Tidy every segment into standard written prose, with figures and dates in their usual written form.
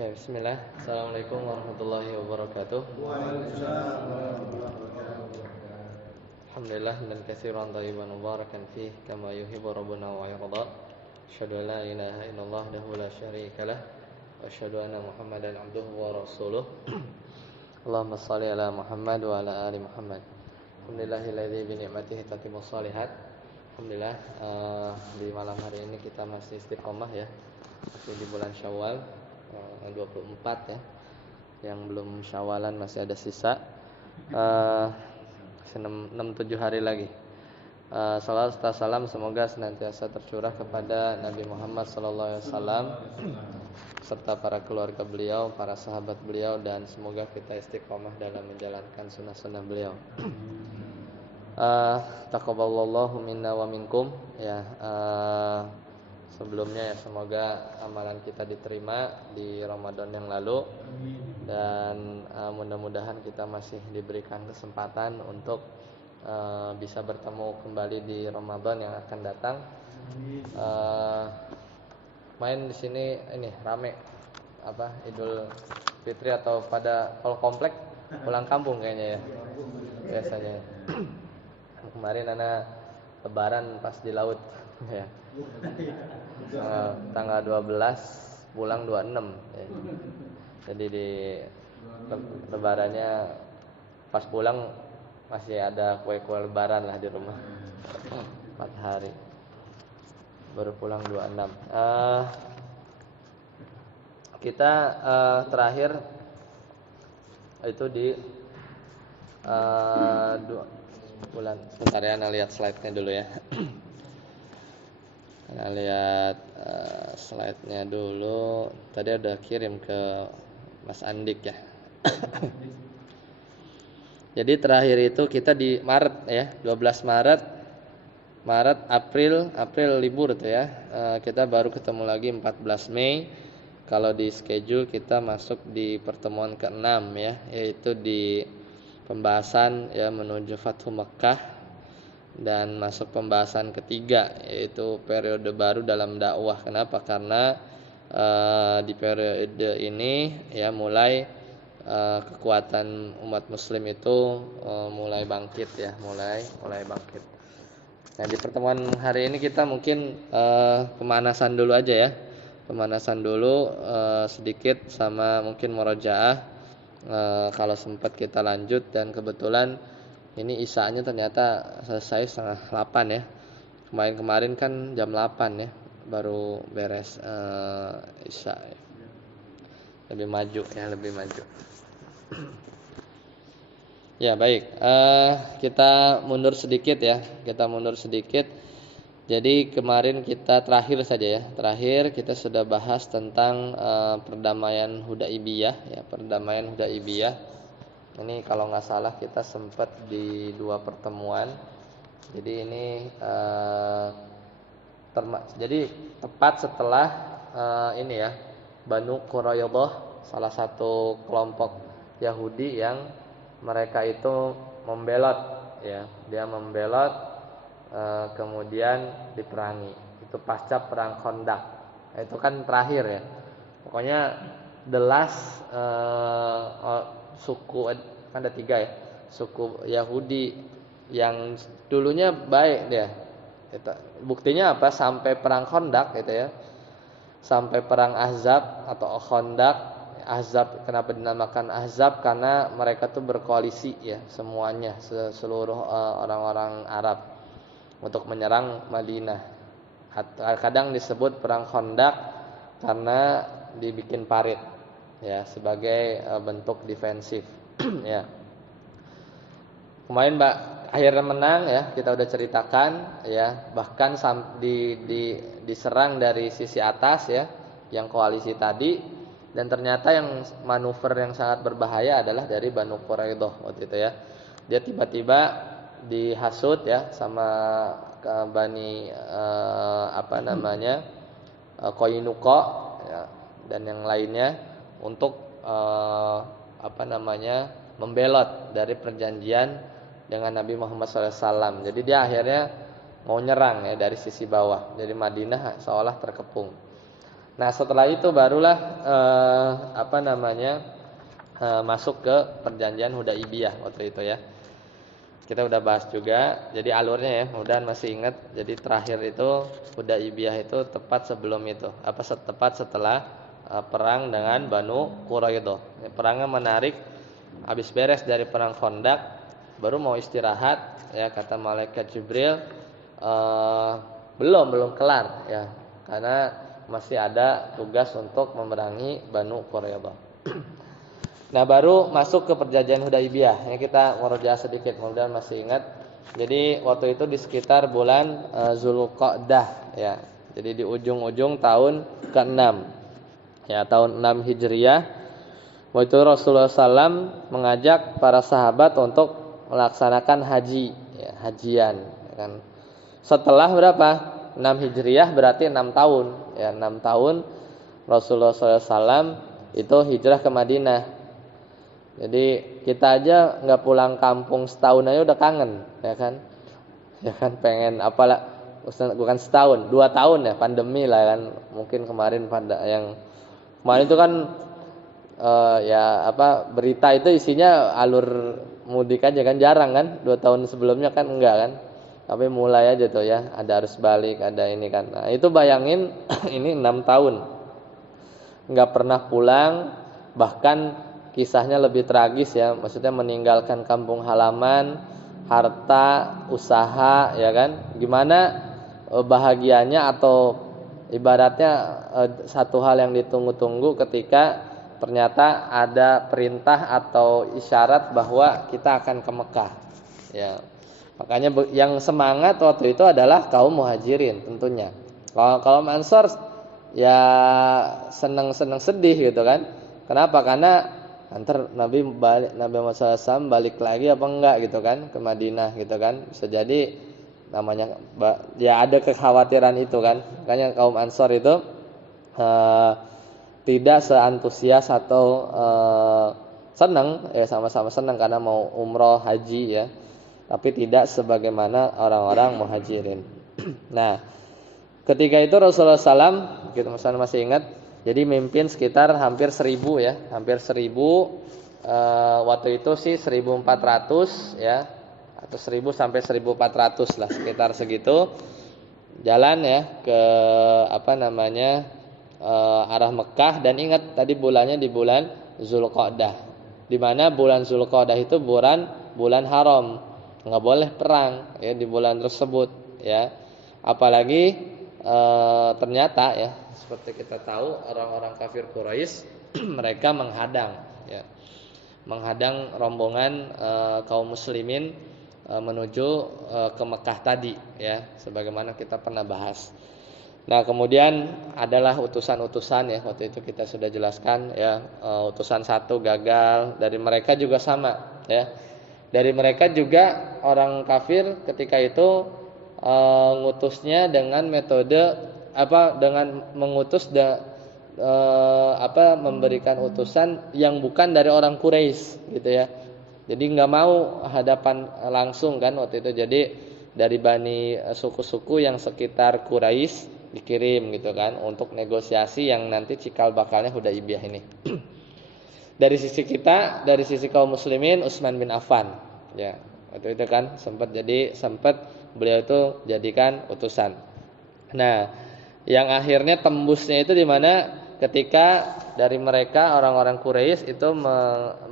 Ya, bismillah. Assalamualaikum warahmatullahi wabarakatuh. Waalaikumsalam warahmatullahi wabarakatuh. Alhamdulillah dan katsiran thayyiban mubarakan fih kama yuhibbu rabbuna wa yarda. Asyhadu an la ilaha illallah wahdahu la syarikalah wa asyhadu anna Muhammadan abduhu wa rasuluh. Allahumma shalli ala Muhammad wa ala ali Muhammad. Alhamdulillahilladzi bi ni'matihi tatimmus shalihat. Alhamdulillah, di malam hari ini kita masih istiqomah ya. Masih di bulan Syawal 24 ya. Yang belum Syawalan masih ada sisa 6-7 hari lagi. Salawat serta salam semoga senantiasa tercurah kepada Nabi Muhammad SAW serta para keluarga beliau, para sahabat beliau, dan semoga kita istiqomah dalam menjalankan sunnah-sunnah beliau. Taqabbalallahu minna wa minkum ya. Sebelumnya ya, semoga amalan kita diterima di Ramadan yang lalu. Dan mudah-mudahan kita masih diberikan kesempatan untuk bisa bertemu kembali di Ramadan yang akan datang. Main di sini ini rame apa Idul Fitri atau pada kalau komplek pulang kampung kayaknya ya biasanya. Kemarin anak lebaran pas di laut ya. Tanggal 12 pulang 26 ya. Jadi di lebarannya pas pulang masih ada kue-kue lebaran lah di rumah. 4 hari baru pulang 26. Kita terakhir itu di 2 bulan. Sebentar ya, lihat slide-nya dulu ya. Lihat slide-nya dulu. Tadi udah kirim ke Mas Andik ya. Jadi terakhir itu kita di Maret ya, 12 Maret, April libur tuh ya. Kita baru ketemu lagi 14 Mei. Kalau di schedule kita masuk di pertemuan ke-6 ya, yaitu di pembahasan ya menuju Fathu Mekkah, dan masuk pembahasan ketiga yaitu periode baru dalam dakwah. Kenapa? Karena di periode ini ya mulai kekuatan umat muslim itu mulai bangkit ya, mulai bangkit. Nah, di pertemuan hari ini kita mungkin pemanasan dulu aja ya. Pemanasan dulu sedikit sama mungkin murojaah. Kalau sempat kita lanjut, dan kebetulan ini isya-nya ternyata selesai setengah 8 ya. Kemarin kan jam 8 ya baru beres isya ya. Lebih maju. Ya baik, kita mundur sedikit ya. Jadi kemarin kita terakhir saja ya. Terakhir kita sudah bahas tentang perdamaian Hudaibiyah ya, perdamaian Hudaibiyah. Ini kalau nggak salah kita sempat di 2 pertemuan. Jadi ini jadi tepat setelah ini ya, Banu Quraidah, salah satu kelompok Yahudi yang mereka itu membelot ya, dia membelot kemudian diperangi. Itu pasca perang Khandaq. Itu kan terakhir ya. Pokoknya the last suku kan ada 3 ya, suku Yahudi yang dulunya baik dia. Buktinya apa? Sampai perang Khandaq gitu ya. Sampai perang Ahzab atau Khandaq. Ahzab kenapa dinamakan Ahzab? Karena mereka tuh berkoalisi ya, semuanya seluruh orang-orang Arab untuk menyerang Madinah. Kadang disebut perang Khandaq karena dibikin parit ya, sebagai bentuk defensif ya. Kemarin akhirnya menang ya, kita udah ceritakan ya, bahkan diserang dari sisi atas ya, yang koalisi tadi, dan ternyata yang manuver yang sangat berbahaya adalah dari Banu Quraidah waktu itu ya. Dia tiba-tiba dihasut ya sama Bani Qainuqa ya, dan yang lainnya untuk membelot dari perjanjian dengan Nabi Muhammad SAW. Jadi dia akhirnya mau nyerang ya dari sisi bawah. Jadi Madinah seolah terkepung. Nah, setelah itu barulah masuk ke perjanjian Hudaibiyah waktu itu ya. Kita udah bahas juga. Jadi alurnya ya, mudahan masih ingat. Jadi terakhir itu Hudaibiyah itu tepat sebelum itu. Tepat setelah perang dengan Banu Quraidah. Perangnya menarik. Habis beres dari perang Khandaq, baru mau istirahat ya, kata malaikat Jibril, belum kelar ya. Karena masih ada tugas untuk memerangi Banu Quraidah. Nah, baru masuk ke perjanjian Hudaibiyah. Ya, kita murojaah sedikit, mudah masih ingat. Jadi waktu itu di sekitar bulan Zulqa'dah ya. Jadi di ujung-ujung tahun ke-6. Ya, tahun 6 Hijriah. Waktu itu Rasulullah SAW mengajak para sahabat untuk melaksanakan haji, ya, hajian ya kan. Setelah berapa? 6 Hijriah berarti 6 tahun. Ya, 6 tahun Rasulullah SAW itu hijrah ke Madinah. Jadi kita aja nggak pulang kampung setahun aja udah kangen, ya kan pengen apalah, bukan setahun, 2 tahun ya, pandemi lah kan, mungkin kemarin pada yang kemarin itu kan berita itu isinya alur mudik aja kan, jarang kan, 2 tahun sebelumnya kan enggak kan, tapi mulai aja tuh ya, ada arus balik, ada ini kan, nah itu bayangin ini 6 tahun nggak pernah pulang, bahkan kisahnya lebih tragis ya, maksudnya meninggalkan kampung halaman, harta, usaha, ya kan? Gimana bahagianya atau ibaratnya satu hal yang ditunggu-tunggu ketika ternyata ada perintah atau isyarat bahwa kita akan ke Mekah. Ya. Makanya yang semangat waktu itu adalah kaum muhajirin tentunya. Kalau Ansor ya senang-senang sedih gitu kan. Kenapa? Karena antar Nabi Muhammad SAW balik lagi apa enggak gitu kan ke Madinah gitu kan, bisa jadi namanya ya ada kekhawatiran itu kan. Makanya kaum Ansor itu tidak seantusias atau senang ya, sama-sama senang karena mau umroh haji ya, tapi tidak sebagaimana orang-orang muhajirin. Nah, ketika itu Rasulullah SAW kita masih ingat, jadi mimpin sekitar hampir 1.000 ya, hampir 1.000 waktu itu sih 1.400 ya, atau 1.000 sampai 1.400 lah, sekitar segitu. Jalan ya ke arah Mekah, dan ingat tadi bulannya di bulan Zulqa'dah. Di mana bulan Zulqa'dah itu bulan haram. Enggak boleh perang ya di bulan tersebut ya. Apalagi ternyata ya, seperti kita tahu orang-orang kafir Quraisy mereka menghadang rombongan kaum muslimin menuju ke Mekah tadi ya, sebagaimana kita pernah bahas. Nah, kemudian adalah utusan-utusan ya, waktu itu kita sudah jelaskan ya, utusan satu gagal, dari mereka juga sama ya. Dari mereka juga orang kafir ketika itu ngutusnya dengan metode dengan mengutus memberikan utusan yang bukan dari orang Quraisy gitu ya. Jadi nggak mau hadapan langsung kan waktu itu. Jadi dari bani suku-suku yang sekitar Quraisy dikirim gitu kan untuk negosiasi yang nanti cikal bakalnya Hudaibiyah ini. Dari sisi kita, dari sisi kaum muslimin, Utsman bin Affan ya. Waktu itu kan sempat beliau itu jadikan utusan. Nah, yang akhirnya tembusnya itu di mana ketika dari mereka orang-orang Quraisy itu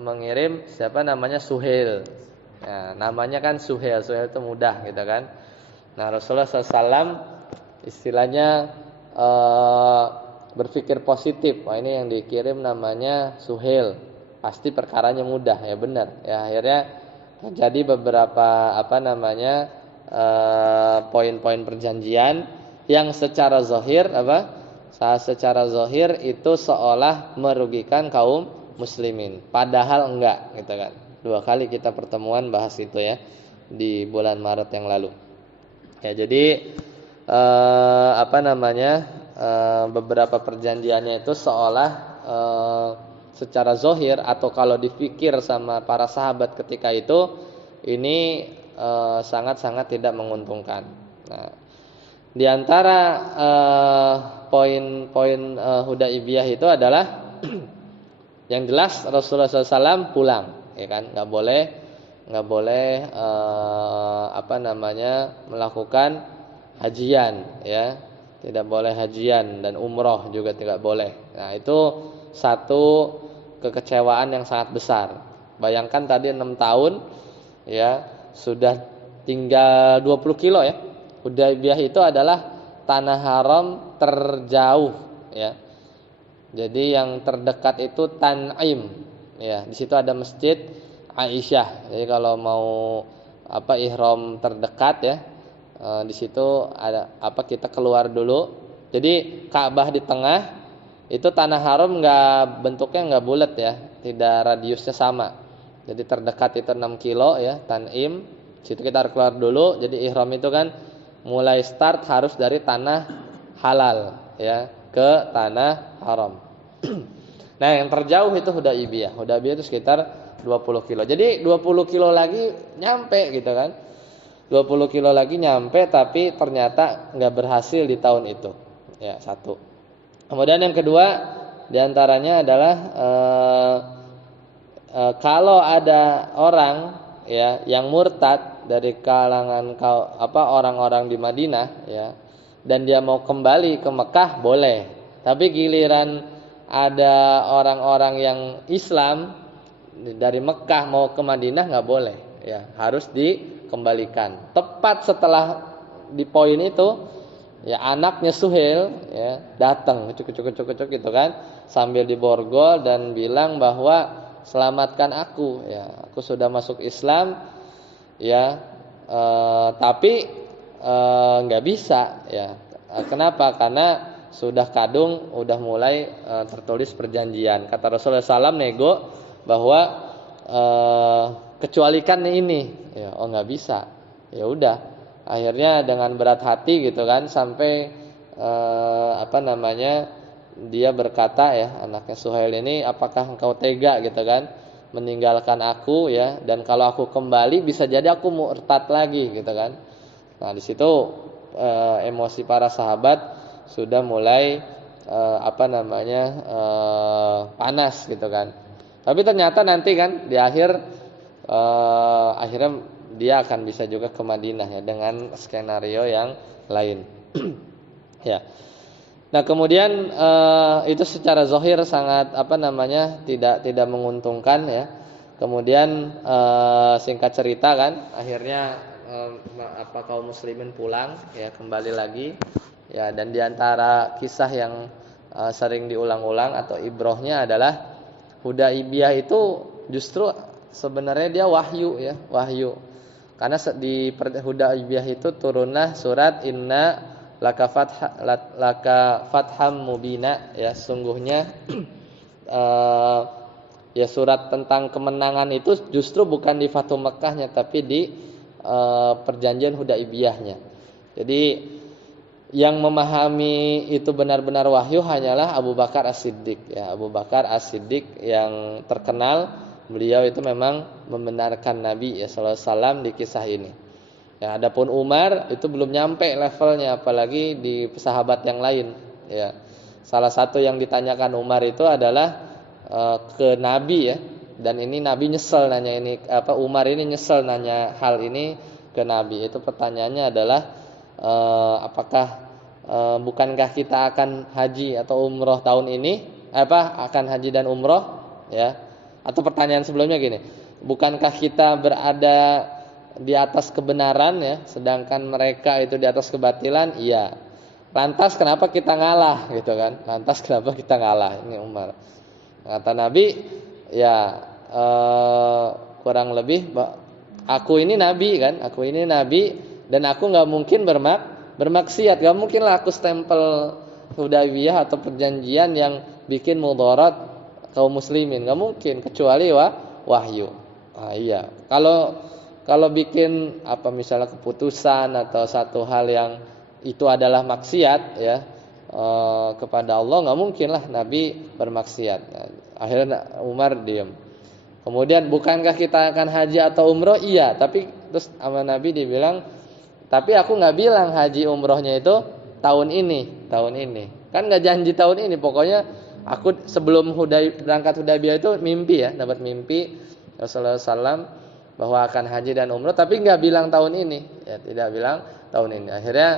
mengirim Suhail. Nah, namanya kan Suhail itu mudah gitu kan. Nah, Rasulullah SAW istilahnya berpikir positif. Wah, ini yang dikirim namanya Suhail, pasti perkaranya mudah ya, benar. Ya, akhirnya terjadi beberapa poin-poin perjanjian yang secara zahir itu seolah merugikan kaum muslimin, padahal enggak gitu kan. 2 kali kita pertemuan bahas itu ya di bulan Maret yang lalu. Ya, jadi beberapa perjanjiannya itu seolah secara zahir, atau kalau dipikir sama para sahabat ketika itu ini sangat-sangat tidak menguntungkan. Nah, Di antara poin-poin Hudaibiyah itu adalah yang jelas Rasulullah SAW pulang, ya kan? Nggak boleh melakukan hajian, ya. Tidak boleh hajian dan umroh juga tidak boleh. Nah, itu satu kekecewaan yang sangat besar. Bayangkan tadi 6 tahun, ya, sudah tinggal 20 kilo, ya. Hudaibiyah itu adalah tanah haram terjauh, ya. Jadi yang terdekat itu Tan'im, ya. Di situ ada masjid Aisyah. Jadi kalau mau ihram terdekat, ya, di situ ada kita keluar dulu. Jadi Ka'bah di tengah, itu tanah haram bentuknya nggak bulat, ya, tidak radiusnya sama. Jadi terdekat itu 6 kilo, ya, Tan'im. Situ kita harus keluar dulu. Jadi ihram itu kan mulai start harus dari tanah halal, ya, ke tanah haram. Nah, yang terjauh itu Hudaibiyah. Hudaibiyah itu sekitar 20 kilo. Jadi 20 kilo lagi nyampe gitu kan. 20 kilo lagi nyampe, tapi ternyata nggak berhasil di tahun itu. Ya, satu. Kemudian yang kedua diantaranya adalah kalau ada orang, ya, yang murtad dari kalangan orang-orang di Madinah, ya, dan dia mau kembali ke Mekah boleh. Tapi giliran ada orang-orang yang Islam dari Mekah mau ke Madinah nggak boleh, ya, harus dikembalikan. Tepat setelah di poin itu, ya, anaknya Suhail, ya, datang cucuk gitu kan, sambil diborgol dan bilang bahwa selamatkan aku, ya, aku sudah masuk Islam, ya, tapi nggak bisa, ya. Kenapa? Karena sudah kadung, udah mulai tertulis perjanjian. Kata Rasulullah SAW nego bahwa kecualikan ini, ya, nggak bisa. Ya udah, akhirnya dengan berat hati gitu kan, sampai dia berkata, ya, anaknya Suhail ini, apakah engkau tega gitu kan meninggalkan aku, ya, dan kalau aku kembali bisa jadi aku murtad lagi gitu kan. Nah, di situ emosi para sahabat sudah mulai panas gitu kan. Tapi ternyata nanti kan di akhirnya dia akan bisa juga ke Madinah, ya, dengan skenario yang lain. Ya. Nah, kemudian itu secara zahir sangat tidak menguntungkan, ya. Kemudian singkat cerita kan akhirnya kaum muslimin pulang, ya, kembali lagi. Ya, dan diantara kisah yang sering diulang-ulang atau ibrohnya adalah Hudaibiyah itu justru sebenarnya dia wahyu, ya, wahyu. Karena di Hudaibiyah itu turunlah surat Inna laka fatham mubina, ya, sungguhnya ya, surat tentang kemenangan itu justru bukan di Fathu Mekkahnya, tapi di perjanjian Hudaibiyahnya. Jadi yang memahami itu benar-benar wahyu hanyalah Abu Bakar As-Siddiq, ya. Abu Bakar As-Siddiq yang terkenal, beliau itu memang membenarkan Nabi, ya, sallallahu alaihi wasallam di kisah ini. Ya, adapun Umar itu belum nyampe levelnya, apalagi di sahabat yang lain, ya. Salah satu yang ditanyakan Umar itu adalah ke Nabi, ya. Dan ini Nabi nyesel nanya ini, Umar ini nyesel nanya hal ini ke Nabi. Itu pertanyaannya adalah bukankah kita akan haji atau umroh tahun ini? Akan haji dan umroh, ya? Atau pertanyaan sebelumnya gini, bukankah kita berada di atas kebenaran, ya, sedangkan mereka itu di atas kebatilan? Iya. Lantas kenapa kita ngalah, gitu kan? Lantas kenapa kita ngalah? Ini Umar. Kata Nabi, ya, kurang lebih, aku ini Nabi kan, aku ini Nabi. Dan aku nggak mungkin bermaksiat, nggak mungkin lah aku stempel Hudaibiyah atau perjanjian yang bikin mudarat kaum muslimin, nggak mungkin, kecuali wahyu. Iya, kalau bikin misalnya keputusan atau satu hal yang itu adalah maksiat, ya, kepada Allah, nggak mungkin lah Nabi bermaksiat. Nah, akhirnya Umar diam. Kemudian bukankah kita akan haji atau umroh? Iya, tapi terus sama Nabi dibilang Tapi aku nggak bilang haji umrohnya itu tahun ini. Kan nggak janji tahun ini. Pokoknya aku sebelum berangkat Hudaybiyah itu mimpi ya, dapat mimpi Rasulullah SAW bahwa akan haji dan umroh, tapi nggak bilang tahun ini. Ya, tidak bilang tahun ini. Akhirnya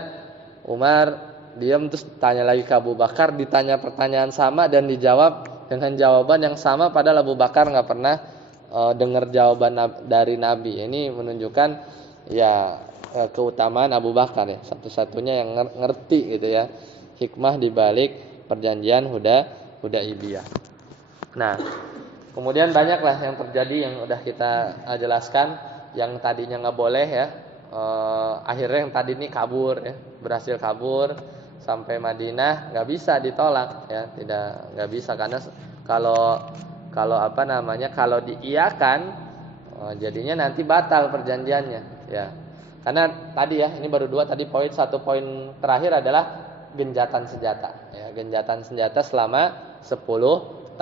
Umar diam terus tanya lagi ke Abu Bakar, ditanya pertanyaan sama dan dijawab dengan jawaban yang sama, padahal Abu Bakar nggak pernah dengar jawaban dari Nabi. Ini menunjukkan ya keutamaan Abu Bakar ya, satu-satunya yang ngerti gitu ya hikmah di balik perjanjian Hudaybiyah. Nah, kemudian banyaklah yang terjadi yang udah kita jelaskan, yang tadinya nggak boleh ya, akhirnya yang tadi ini kabur ya, berhasil kabur sampai Madinah, nggak bisa ditolak ya, nggak bisa karena kalau apa namanya, kalau diiyakan jadinya nanti batal perjanjiannya ya. Karena tadi ya, ini baru dua, tadi satu poin terakhir adalah genjatan senjata ya, genjatan senjata selama 10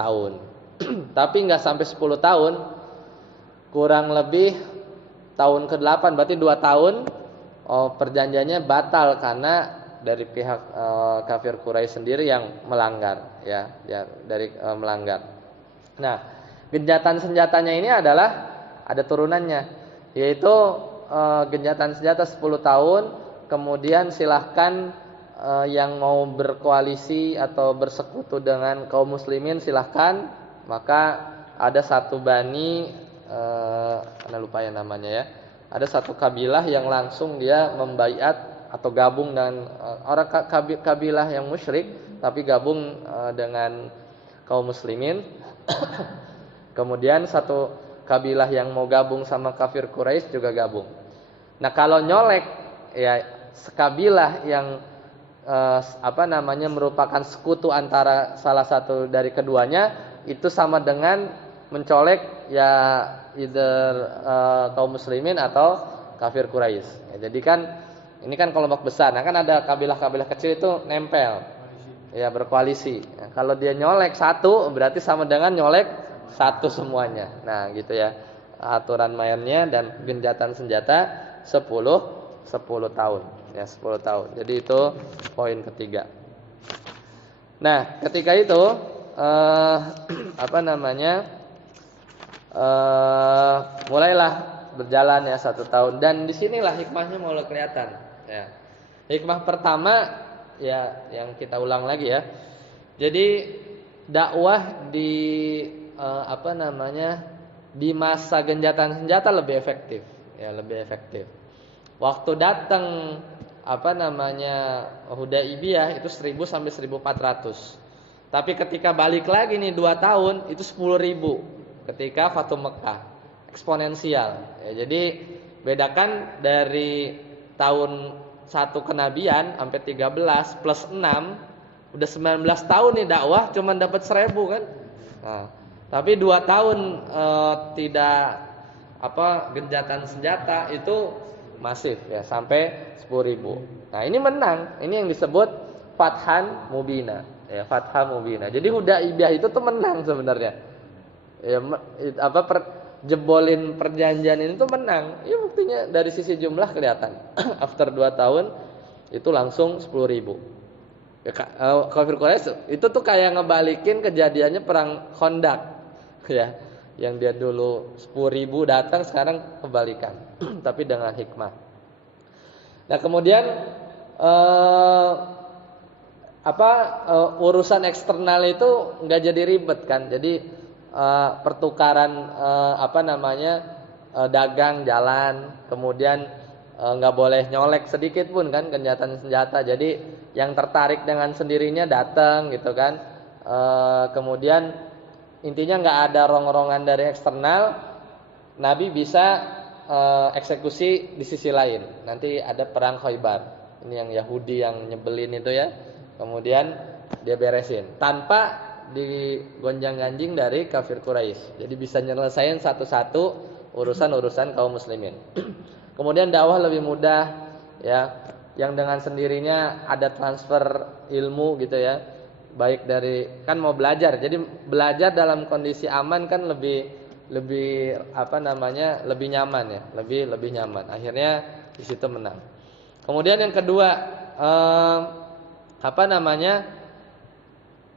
tahun. Tapi nggak sampai 10 tahun, kurang lebih tahun ke-8, berarti 2 tahun perjanjiannya batal karena dari pihak kafir Quraisy sendiri yang melanggar ya melanggar. Nah, genjatan senjatanya ini adalah ada turunannya, yaitu genjatan senjata 10 tahun, kemudian silahkan yang mau berkoalisi atau bersekutu dengan kaum muslimin silahkan. Maka ada satu bani, ana lupa ya namanya ya, ada satu kabilah yang langsung dia membaiat atau gabung dengan orang kabilah yang musyrik, tapi gabung dengan kaum muslimin. Kemudian satu kabilah yang mau gabung sama kafir Quraisy juga gabung. Nah, kalau nyolek ya sekabilah yang merupakan sekutu antara salah satu dari keduanya, itu sama dengan mencolek ya either kaum muslimin atau kafir Quraisy. Ya, jadi kan ini kan kelompok besar. Nah, kan ada kabilah-kabilah kecil itu nempel. Ya, berkoalisi. Nah, kalau dia nyolek satu berarti sama dengan nyolek satu semuanya. Nah, gitu ya. Aturan mainnya dan genjatan senjata 10 tahun. Ya, 10 tahun. Jadi itu poin ketiga. Nah, ketika itu mulailah berjalan ya 1 tahun, dan disinilah hikmahnya mulai kelihatan ya. Hikmah pertama ya yang kita ulang lagi ya. Jadi dakwah di di masa genjatan senjata lebih efektif ya, lebih efektif. Waktu datang Hudaybiyah itu 1000 sampai 1400. Tapi ketika balik lagi nih 2 tahun itu 10.000 ketika Fatu Mekah, eksponensial. Ya, jadi bedakan dari tahun 1 kenabian sampai 13 plus 6 udah 19 tahun nih dakwah, cuman dapat 1000 kan. Nah, tapi 2 tahun tidak genjatan senjata itu masif ya, sampai 10.000. Nah, ini menang. Ini yang disebut Fathan Mubina. Ya, Fathah Mubina. Jadi Hudaybiyah itu tuh menang sebenarnya. Ya, jebolin perjanjian ini tuh menang. Ya, buktinya dari sisi jumlah kelihatan. After 2 tahun itu langsung 10.000. Ya, kafir Quraisy itu tuh kayak ngebalikin kejadiannya perang Khandaq. Ya, yang dia dulu 10.000 datang, sekarang kebalikan. Tapi dengan hikmah. Nah, kemudian urusan eksternal itu nggak jadi ribet kan. Jadi pertukaran dagang jalan, kemudian nggak boleh nyolek sedikit pun kan, genjatan senjata. Jadi yang tertarik dengan sendirinya datang gitu kan. Kemudian intinya nggak ada rong-rongan dari eksternal. Nabi bisa eksekusi di sisi lain. Nanti ada perang Khaybar. Ini yang Yahudi yang nyebelin itu ya. Kemudian dia beresin tanpa digonjang-ganjing dari kafir Quraisy. Jadi bisa nyelesain satu-satu urusan-urusan kaum muslimin. Kemudian dakwah lebih mudah ya, yang dengan sendirinya ada transfer ilmu gitu ya. Baik dari kan mau belajar. Jadi belajar dalam kondisi aman kan lebih nyaman ya, lebih nyaman. Akhirnya di situ menang. Kemudian yang kedua, apa namanya,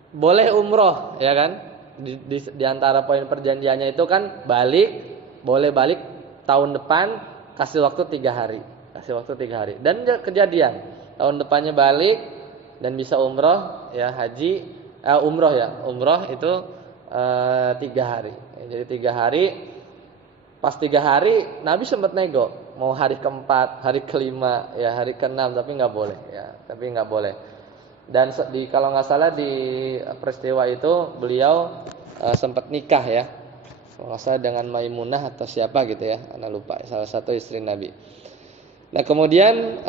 boleh umroh, ya kan? Di antara poin perjanjiannya itu kan boleh balik tahun depan, kasih waktu 3 hari, dan kejadian tahun depannya balik dan bisa umroh, ya umroh itu 3 hari. Jadi 3 hari, pas 3 hari Nabi sempat nego mau hari keempat, hari kelima, ya hari keenam, tapi nggak boleh. Dan kalau nggak salah di peristiwa itu beliau sempat nikah, ya, kalau nggak salah dengan Maimunah atau siapa gitu, ya, anak lupa, salah satu istri Nabi. Nah kemudian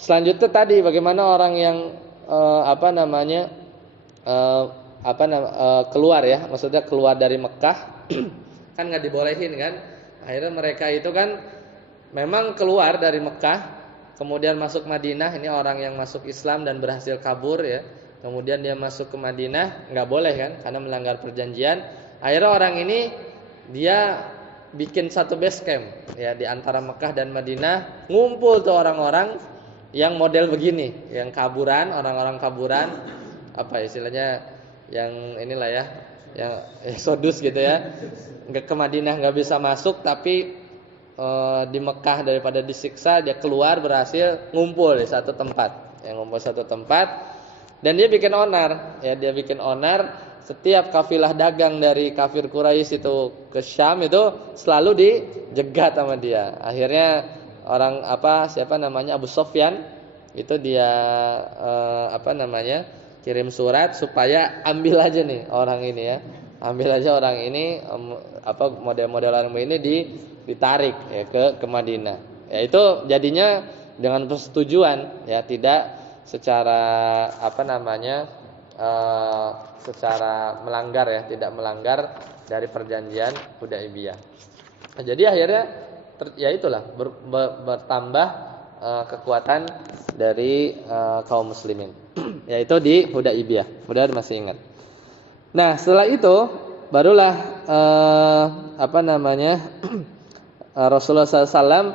selanjutnya tadi bagaimana orang yang keluar, ya, maksudnya keluar dari Mekah kan nggak dibolehin kan. Akhirnya mereka itu kan memang keluar dari Mekah, kemudian masuk Madinah. Ini orang yang masuk Islam dan berhasil kabur, ya. Kemudian dia masuk ke Madinah, nggak boleh kan, karena melanggar perjanjian. Akhirnya orang ini dia bikin satu base camp, ya, di antara Mekah dan Madinah. Ngumpul tuh orang-orang yang model begini, yang kaburan, orang-orang kaburan, apa istilahnya, yang inilah ya, yang sodus gitu, ya. Nggak ke Madinah nggak bisa masuk, tapi di Mekah daripada disiksa dia keluar, berhasil ngumpul di satu tempat, dan dia bikin onar, ya, setiap kafilah dagang dari kafir Quraisy itu ke Syam itu selalu dijegat sama dia. Akhirnya Abu Sofyan itu dia kirim surat supaya ambil aja nih orang ini, ya. Ambil aja orang ini, model-model orang ini ditarik, ya, ke Madinah. Ya itu jadinya dengan persetujuan, ya, tidak secara secara melanggar, ya, tidak melanggar dari perjanjian Hudaibiyah. Nah, jadi akhirnya ya itulah bertambah kekuatan dari kaum muslimin, yaitu di Hudaibiyah. Mudah masih ingat. Nah, setelah itu barulah Rasulullah SAW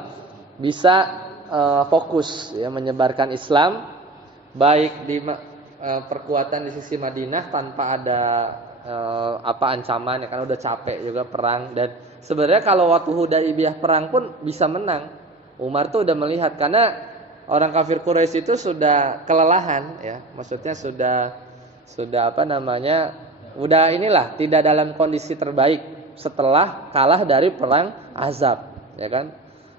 bisa fokus, ya, menyebarkan Islam, baik di perkuatan di sisi Madinah tanpa ada ancaman, ya, kan udah capek juga perang. Dan sebenarnya kalau waktu Hudaibiyah perang pun bisa menang. Umar tuh udah melihat, karena orang kafir Quraisy itu sudah kelelahan, ya, maksudnya sudah udah tidak dalam kondisi terbaik setelah kalah dari perang Ahzab, ya kan.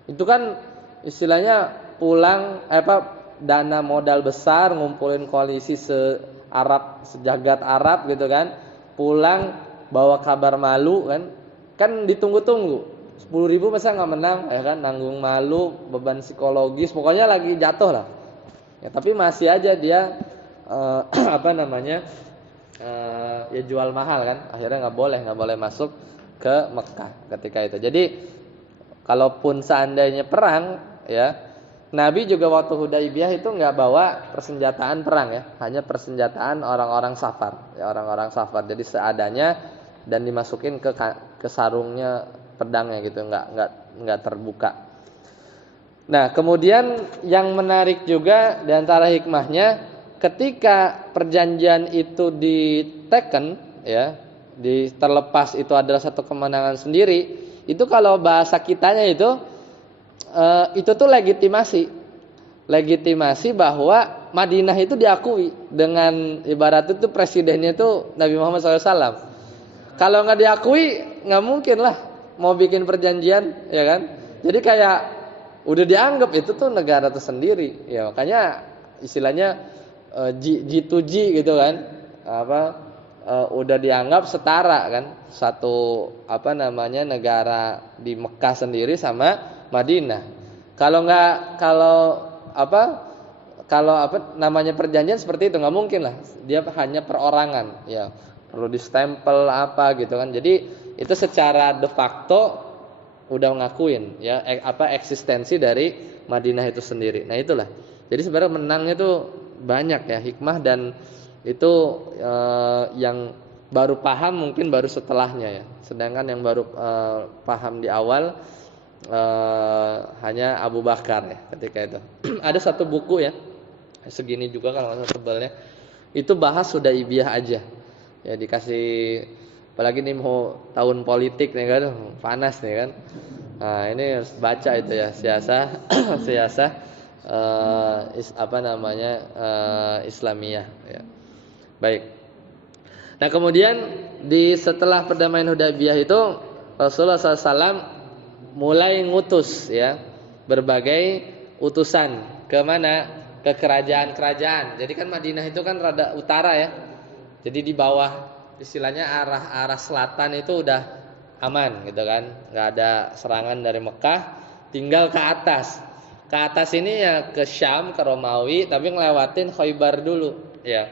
Itu kan istilahnya pulang dana modal besar, ngumpulin koalisi sejagat Arab gitu kan. Pulang bawa kabar malu kan ditunggu-tunggu. 10.000 masa nggak menang, ya kan, nanggung malu, beban psikologis, pokoknya lagi jatuh lah. Ya, tapi masih aja dia ya jual mahal kan. Akhirnya nggak boleh masuk ke Mekah ketika itu. Jadi kalaupun seandainya perang, ya, Nabi juga waktu Hudaibiyah itu nggak bawa persenjataan perang, ya, hanya persenjataan orang-orang safar, ya, orang-orang safar. Jadi seadanya dan dimasukin ke sarungnya pedangnya gitu, nggak terbuka. Nah, kemudian yang menarik juga di antara hikmahnya, ketika perjanjian itu diteken, ya, terlepas itu adalah satu kemenangan sendiri, itu kalau bahasa kitanya itu tuh legitimasi bahwa Madinah itu diakui, dengan ibarat itu presidennya itu Nabi Muhammad SAW. Kalau nggak diakui, nggak mungkin lah mau bikin perjanjian, ya kan. Jadi kayak udah dianggap itu tuh negara tersendiri, ya, makanya istilahnya G2G gitu kan, udah dianggap setara kan, satu negara di Mekah sendiri sama Madinah. Kalau namanya perjanjian seperti itu nggak mungkin lah, dia hanya perorangan, ya, perlu distempel gitu kan. Jadi itu secara de facto udah ngakuin, ya, eksistensi dari Madinah itu sendiri. Nah itulah. Jadi sebenarnya menangnya itu banyak, ya, hikmah, dan itu yang baru paham mungkin baru setelahnya, ya. Sedangkan yang baru paham di awal hanya Abu Bakar ya ketika itu. Ada satu buku ya, segini juga kalau nggak salah tebalnya, itu bahas Hudaibiyah aja. Ya dikasih, apalagi nih mau tahun politik nih kan, panas nih kan. Nah ini harus baca itu ya, siasah Islamiyah. Ya. Baik. Nah kemudian setelah perdamaian Hudaibiyah itu Rasulullah SAW mulai ngutus ya berbagai utusan ke mana, ke kerajaan-kerajaan. Jadi kan Madinah itu kan rada utara ya. Jadi di bawah istilahnya arah selatan itu udah aman gitu kan, nggak ada serangan dari Mekah. Tinggal ke atas. Ke atas ini ya ke Syam, ke Romawi, tapi ngelewatin Khaybar dulu ya.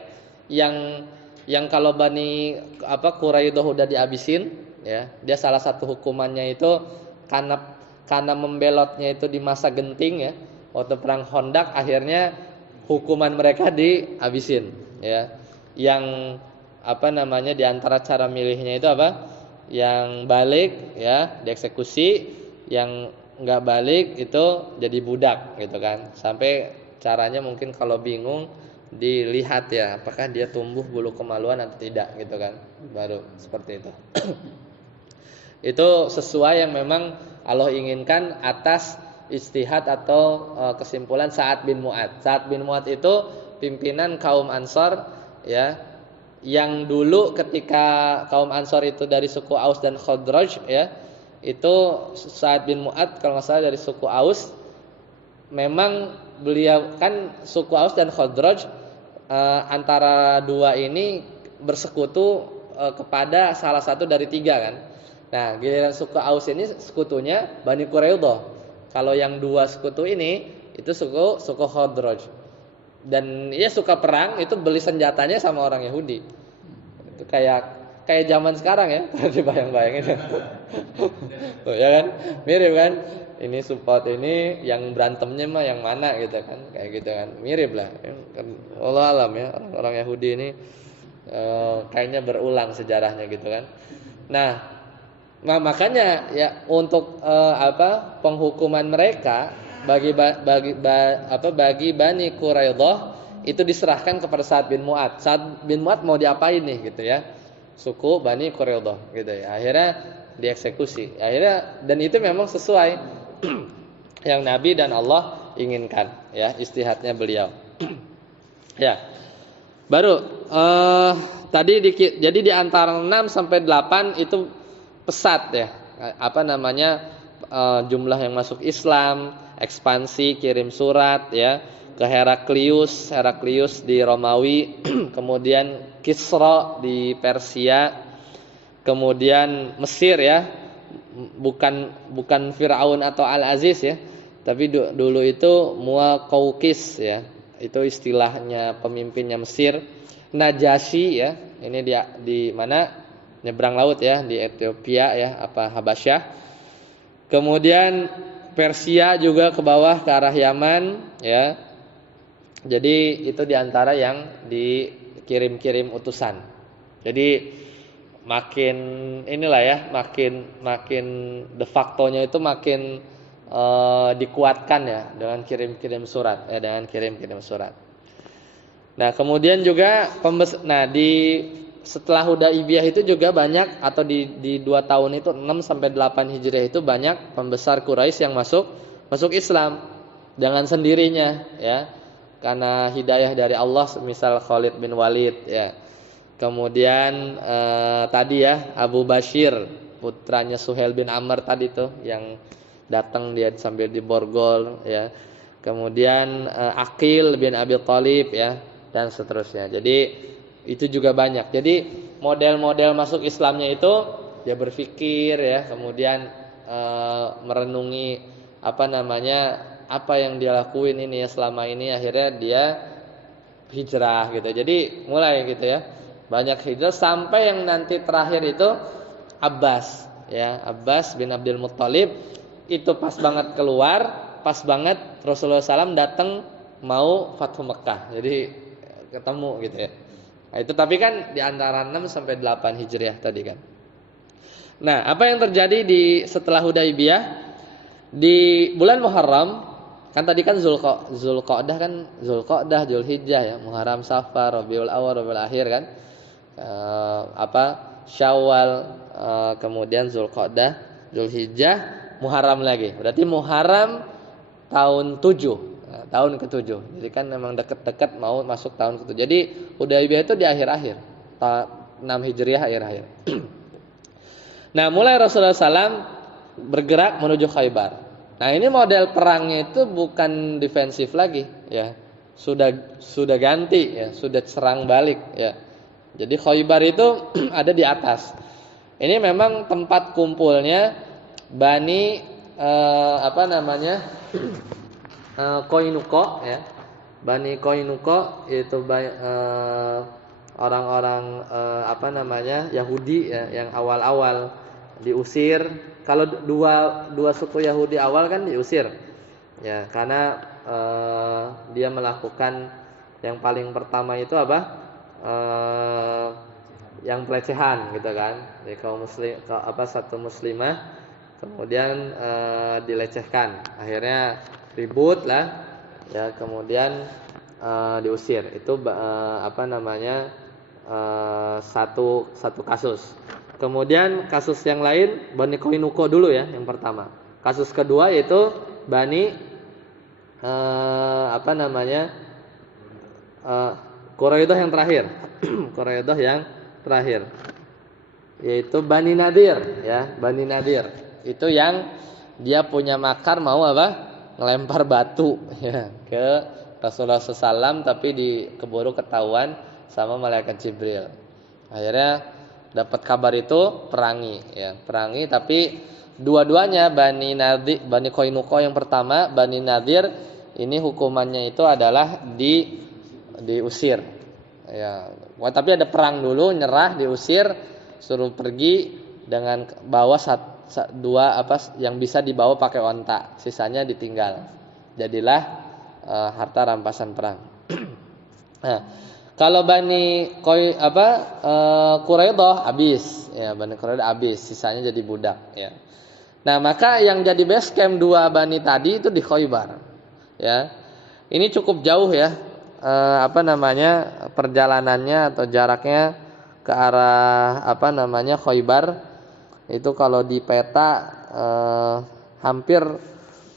Yang kalau Bani Quraidah udah dihabisin ya, dia salah satu hukumannya itu karena membelotnya itu di masa genting ya, waktu perang Khandaq akhirnya hukuman mereka dihabisin ya. Yang di antara cara milihnya itu apa? Yang balik ya dieksekusi, yang nggak balik itu jadi budak gitu kan. Sampai caranya mungkin kalau bingung dilihat ya apakah dia tumbuh bulu kemaluan atau tidak gitu kan, baru seperti itu. Itu sesuai yang memang Allah inginkan atas ijtihad atau kesimpulan Sa'ad bin Mu'adz. Sa'ad bin Mu'adz itu pimpinan kaum Ansor ya, yang dulu ketika kaum Ansor itu dari suku Aus dan Khadraj ya, itu Sa'ad bin Mu'adz kalau nggak salah dari suku Aus. Memang beliau kan suku Aus dan Khadraj antara dua ini bersekutu kepada salah satu dari tiga kan. Nah, giliran suku Aus ini sekutunya Bani Quraidah. Kalau yang dua sekutu ini itu suku Khadraj. Dan dia suka perang, itu beli senjatanya sama orang Yahudi. Itu kayak zaman sekarang ya, dibayang-bayangin. Ya kan? Mirip kan? Ini support ini, yang berantemnya mah yang mana gitu kan? Kayak gitu kan. Mirip lah. Allah alam ya, orang Yahudi ini kayaknya berulang sejarahnya gitu kan. Nah, makanya ya untuk penghukuman mereka bagi Bani Quraidah itu diserahkan kepada Sa'ad bin Mu'adz. Sa'ad bin Mu'adz mau diapain nih gitu ya, suku Bani Quraidah gitu ya. Akhirnya dieksekusi. Akhirnya, dan itu memang sesuai yang Nabi dan Allah inginkan ya, istihadnya beliau. Ya. Baru jadi di antara 6 sampai 8 itu pesat ya. Jumlah yang masuk Islam, ekspansi, kirim surat ya ke Heraklius di Romawi, kemudian Kisra di Persia, kemudian Mesir ya, bukan Firaun atau Al-Aziz ya, tapi dulu itu Muqawqis ya, itu istilahnya pemimpinnya Mesir. Najasyi ya, ini di mana, nyebrang laut ya, di Ethiopia ya, Habasyah. Kemudian Persia juga ke bawah ke arah Yaman ya. Jadi itu diantara yang dikirim-kirim utusan. Jadi makin de facto-nya itu makin dikuatkan ya dengan kirim-kirim surat ya, Nah, kemudian juga setelah Hudaibiyah itu juga banyak, atau di 2 tahun itu 6 sampai 8 Hijriah itu banyak pembesar Quraisy yang masuk Islam dengan sendirinya ya. Karena hidayah dari Allah, misal Khalid bin Walid ya. Kemudian tadi ya Abu Bashir, putranya Suhail bin Amr tadi tuh yang datang dia sambil diborgol ya. Kemudian Aqil bin Abi Thalib ya, dan seterusnya. Jadi itu juga banyak. Jadi model-model masuk Islamnya itu dia berpikir ya, kemudian merenungi apa yang dia lakuin ini ya selama ini, akhirnya dia hijrah gitu. Jadi mulai gitu ya, banyak hijrah sampai yang nanti terakhir itu Abbas bin Abdul Muttalib. Itu pas banget keluar, pas banget Rasulullah SAW datang mau Fathu Mekah. Jadi ketemu gitu ya. Nah, itu tapi kan di antara 6 sampai 8 Hijriah tadi kan. Nah, apa yang terjadi setelah Hudaibiyah? Di bulan Muharram kan tadi kan Zulqa'dah kan Zulqa'dah, Zulhijjah ya, Muharram, Safar, Rabiul Awwal, Rabiul Akhir kan. Syawal, kemudian Zulqa'dah, Zulhijjah, Muharram lagi. Berarti Muharram tahun 7, tahun ke-7. Jadi kan memang dekat-dekat mau masuk tahun ke-7. Jadi Hudaybiyah itu di akhir-akhir, 6 Hijriah akhir-akhir. Nah, mulai Rasulullah SAW bergerak menuju Khaybar. Nah, ini model perangnya itu bukan defensif lagi, ya. Sudah ganti, ya. Sudah serang balik, ya. Jadi Khaybar itu ada di atas. Ini memang tempat kumpulnya Bani Qainuqa, ya. Bani Qainuqa itu orang-orang Yahudi ya, yang awal-awal diusir. Kalau dua suku Yahudi awal kan diusir, ya, karena dia melakukan yang paling pertama itu yang pelecehan gitu kan. Jadi kaum muslim, satu muslimah kemudian dilecehkan, akhirnya ribut lah, ya, kemudian diusir. Itu satu kasus. Kemudian kasus yang lain Bani Qainuqa dulu ya, yang pertama. Kasus kedua yaitu Bani Quraidah yang terakhir. Quraidah yang terakhir yaitu Bani Nadir ya, Bani Nadir. Itu yang dia punya makar mau ngelempar batu ya ke Rasulullah SAW, tapi keburu ketahuan sama malaikat Jibril. Akhirnya dapat kabar itu perangi, tapi dua-duanya Bani Qainuqa yang pertama, Bani Nadir ini hukumannya itu adalah diusir. Ya, tapi ada perang dulu, nyerah, diusir, suruh pergi dengan bawa dua yang bisa dibawa pakai onta, sisanya ditinggal. Jadilah harta rampasan perang. Nah, kalau Bani Quraidah habis, ya, Bani Quraidah habis, sisanya jadi budak, ya. Nah, maka yang jadi base camp dua Bani tadi itu di Khaybar, ya. Ini cukup jauh ya, perjalanannya atau jaraknya ke arah Khaybar itu kalau di peta hampir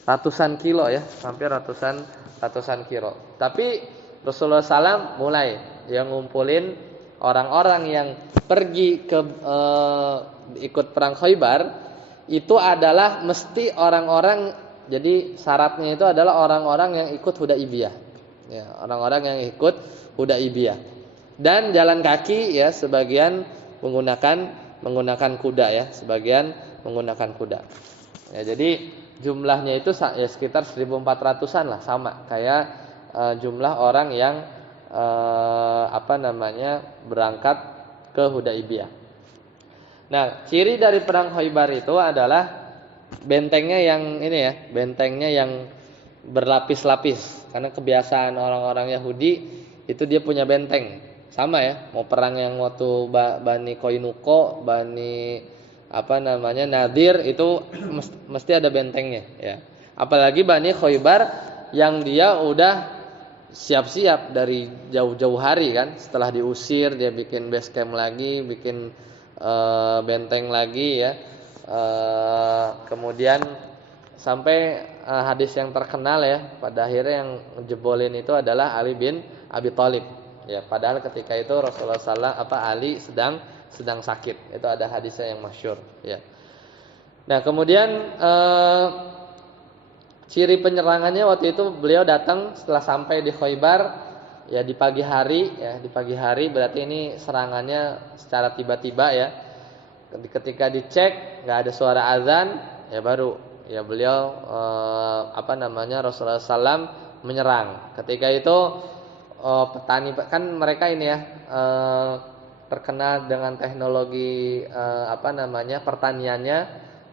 ratusan kilo ya, hampir ratusan kilo. Tapi Rasulullah SAW mulai yang ngumpulin orang-orang yang pergi ke ikut perang Khaybar itu adalah mesti orang-orang, jadi syaratnya itu adalah orang-orang yang ikut Hudaybiyah. Ya, orang-orang yang ikut Hudaybiyah. Dan jalan kaki ya, sebagian menggunakan kuda ya, sebagian menggunakan kuda. Ya, jadi jumlahnya itu ya sekitar 1.400-an lah, sama kayak jumlah orang yang berangkat ke Hudaybiyah. Nah, ciri dari perang Khaybar itu adalah bentengnya yang ini ya, bentengnya yang berlapis-lapis. Karena kebiasaan orang-orang Yahudi itu dia punya benteng. Sama ya, mau perang yang waktu Bani Qainuqa, Bani Nadir itu mesti ada bentengnya ya. Apalagi Bani Khaybar yang dia udah siap-siap dari jauh-jauh hari kan, setelah diusir dia bikin base camp lagi, bikin benteng lagi ya. Kemudian sampai hadis yang terkenal ya, pada akhirnya yang jebolin itu adalah Ali bin Abi Thalib ya, padahal ketika itu Rasulullah Ali sedang sakit. Itu ada hadisnya yang masyhur ya. Nah, kemudian ciri penyerangannya waktu itu beliau datang setelah sampai di Khaybar ya di pagi hari ya, di pagi hari berarti ini serangannya secara tiba-tiba ya. Ketika dicek nggak ada suara azan ya, baru ya beliau Rasulullah SAW menyerang. Ketika itu petani kan mereka ini ya terkenal dengan teknologi pertaniannya.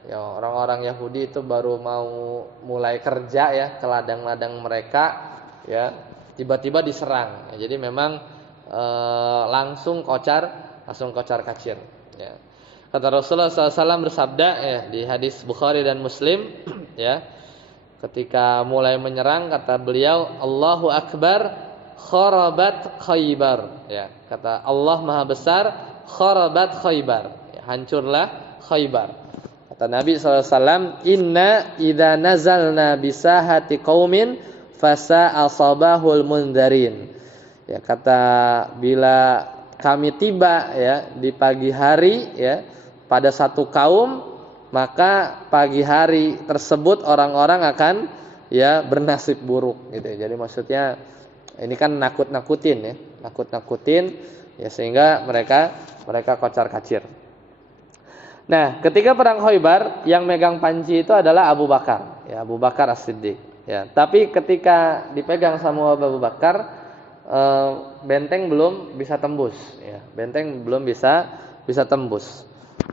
Ya, orang-orang Yahudi itu baru mau mulai kerja ya ke ladang-ladang mereka ya, tiba-tiba diserang. Ya, jadi memang langsung kocar kacir ya. Kata Rasulullah SAW bersabda ya di hadis Bukhari dan Muslim ya, Ketika mulai menyerang kata beliau, Allahu Akbar, kharabat Khaybar. Ya, kata Allah Maha Besar, kharabat Khaybar. Ya, hancurlah Khaybar. Kata Nabi SAW, Inna idza nazalna bisahati qaumin fasa asabahul mundarin. Ya, kata bila kami tiba ya di pagi hari ya pada satu kaum, maka pagi hari tersebut orang-orang akan ya bernasib buruk gitu ya. Jadi maksudnya ini kan nakut-nakutin ya, nakut-nakutin ya sehingga mereka kocar-kacir. Nah, ketika perang Khaybar yang megang panji itu adalah Abu Bakar, ya Abu Bakar As-Siddiq. Ya, tapi ketika dipegang sama Abu Bakar, benteng belum bisa tembus. Ya, benteng belum bisa tembus.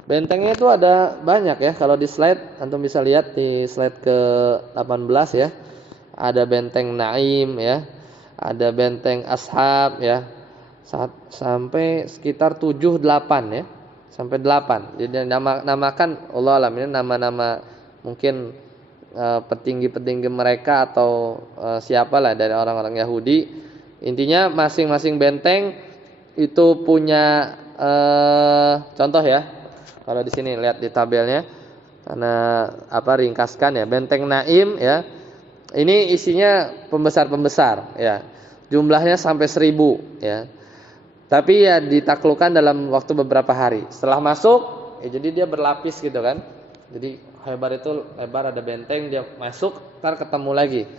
Bentengnya itu ada banyak ya. Kalau di slide antum bisa lihat di slide ke-18 ya. Ada benteng Naim ya. Ada benteng Ashab ya. Sampai sekitar 7 8 ya. Sampai 8. Jadi namakan Allah alam ini nama-nama mungkin petinggi-petinggi mereka atau siapalah dari orang-orang Yahudi. Intinya masing-masing benteng itu punya contoh ya. Kalau di sini lihat di tabelnya, karena ringkaskan ya, benteng Naim ya. Ini isinya pembesar ya. Jumlahnya sampai 1000 ya. Tapi ya ditaklukkan dalam waktu beberapa hari. Setelah masuk, jadi dia berlapis gitu kan. Jadi Khaybar itu lebar, ada benteng, dia masuk, ntar ketemu lagi.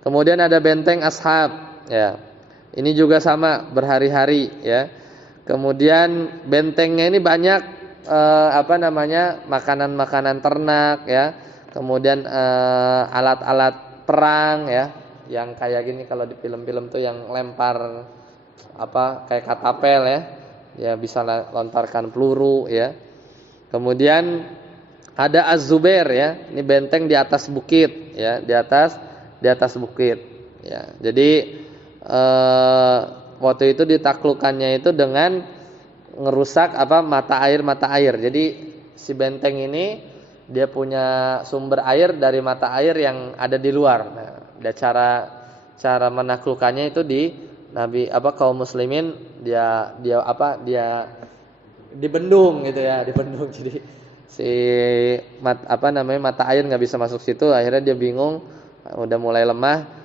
Kemudian ada benteng Ashab ya. Ini juga sama berhari-hari ya. Kemudian bentengnya ini banyak makanan-makanan ternak ya. Kemudian alat-alat perang ya, yang kayak gini kalau di film-film tuh yang lempar kayak katapel ya. Ya bisa lontarkan peluru ya. Kemudian ada Az-Zubair ya. Ini benteng di atas bukit ya, di atas bukit ya. Jadi waktu itu ditaklukkannya itu dengan ngerusak mata air. Jadi si benteng ini dia punya sumber air dari mata air yang ada di luar. Nah, ada cara menaklukkannya itu di Nabi kaum muslimin dia dibendung gitu ya, dibendung. Jadi si mata air nggak bisa masuk situ, akhirnya dia bingung, udah mulai lemah.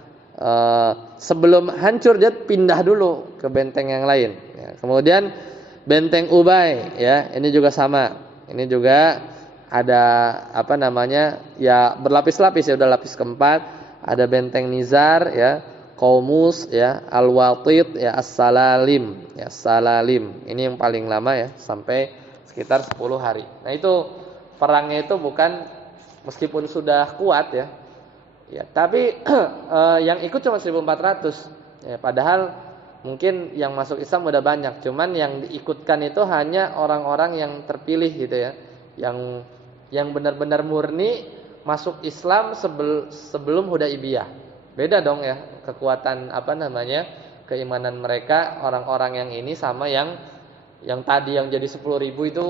Sebelum hancur dia pindah dulu ke benteng yang lain ya. Kemudian benteng Ubay ya, ini juga sama. Ini juga ada ya berlapis-lapis ya, udah lapis keempat. Ada benteng Nizar ya, Qaumus ya, Al-Watid ya, As-Salalim ya, Salalim. Ini yang paling lama ya, sampai sekitar 10 hari. Nah, itu perangnya itu bukan, meskipun sudah kuat ya. Ya, tapi yang ikut cuma 1400 ya, padahal mungkin yang masuk Islam udah banyak, cuman yang diikutkan itu hanya orang-orang yang terpilih gitu ya, yang benar-benar murni masuk Islam sebelum Hudaibiyah. Beda dong ya kekuatan keimanan mereka orang-orang yang ini sama yang tadi yang jadi 10.000 itu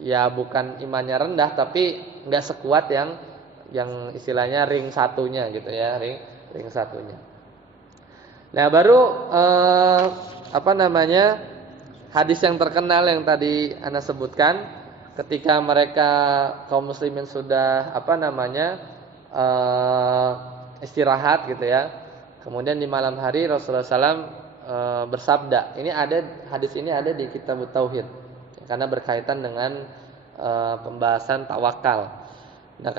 ya, bukan imannya rendah tapi nggak sekuat yang istilahnya ring satunya gitu ya, ring satunya. Nah, baru hadis yang terkenal yang tadi Ana sebutkan, ketika mereka kaum muslimin sudah istirahat gitu ya. Kemudian di malam hari Rasulullah SAW bersabda. Hadis ini ada di Kitab Tauhid karena berkaitan dengan pembahasan tawakal. Nah,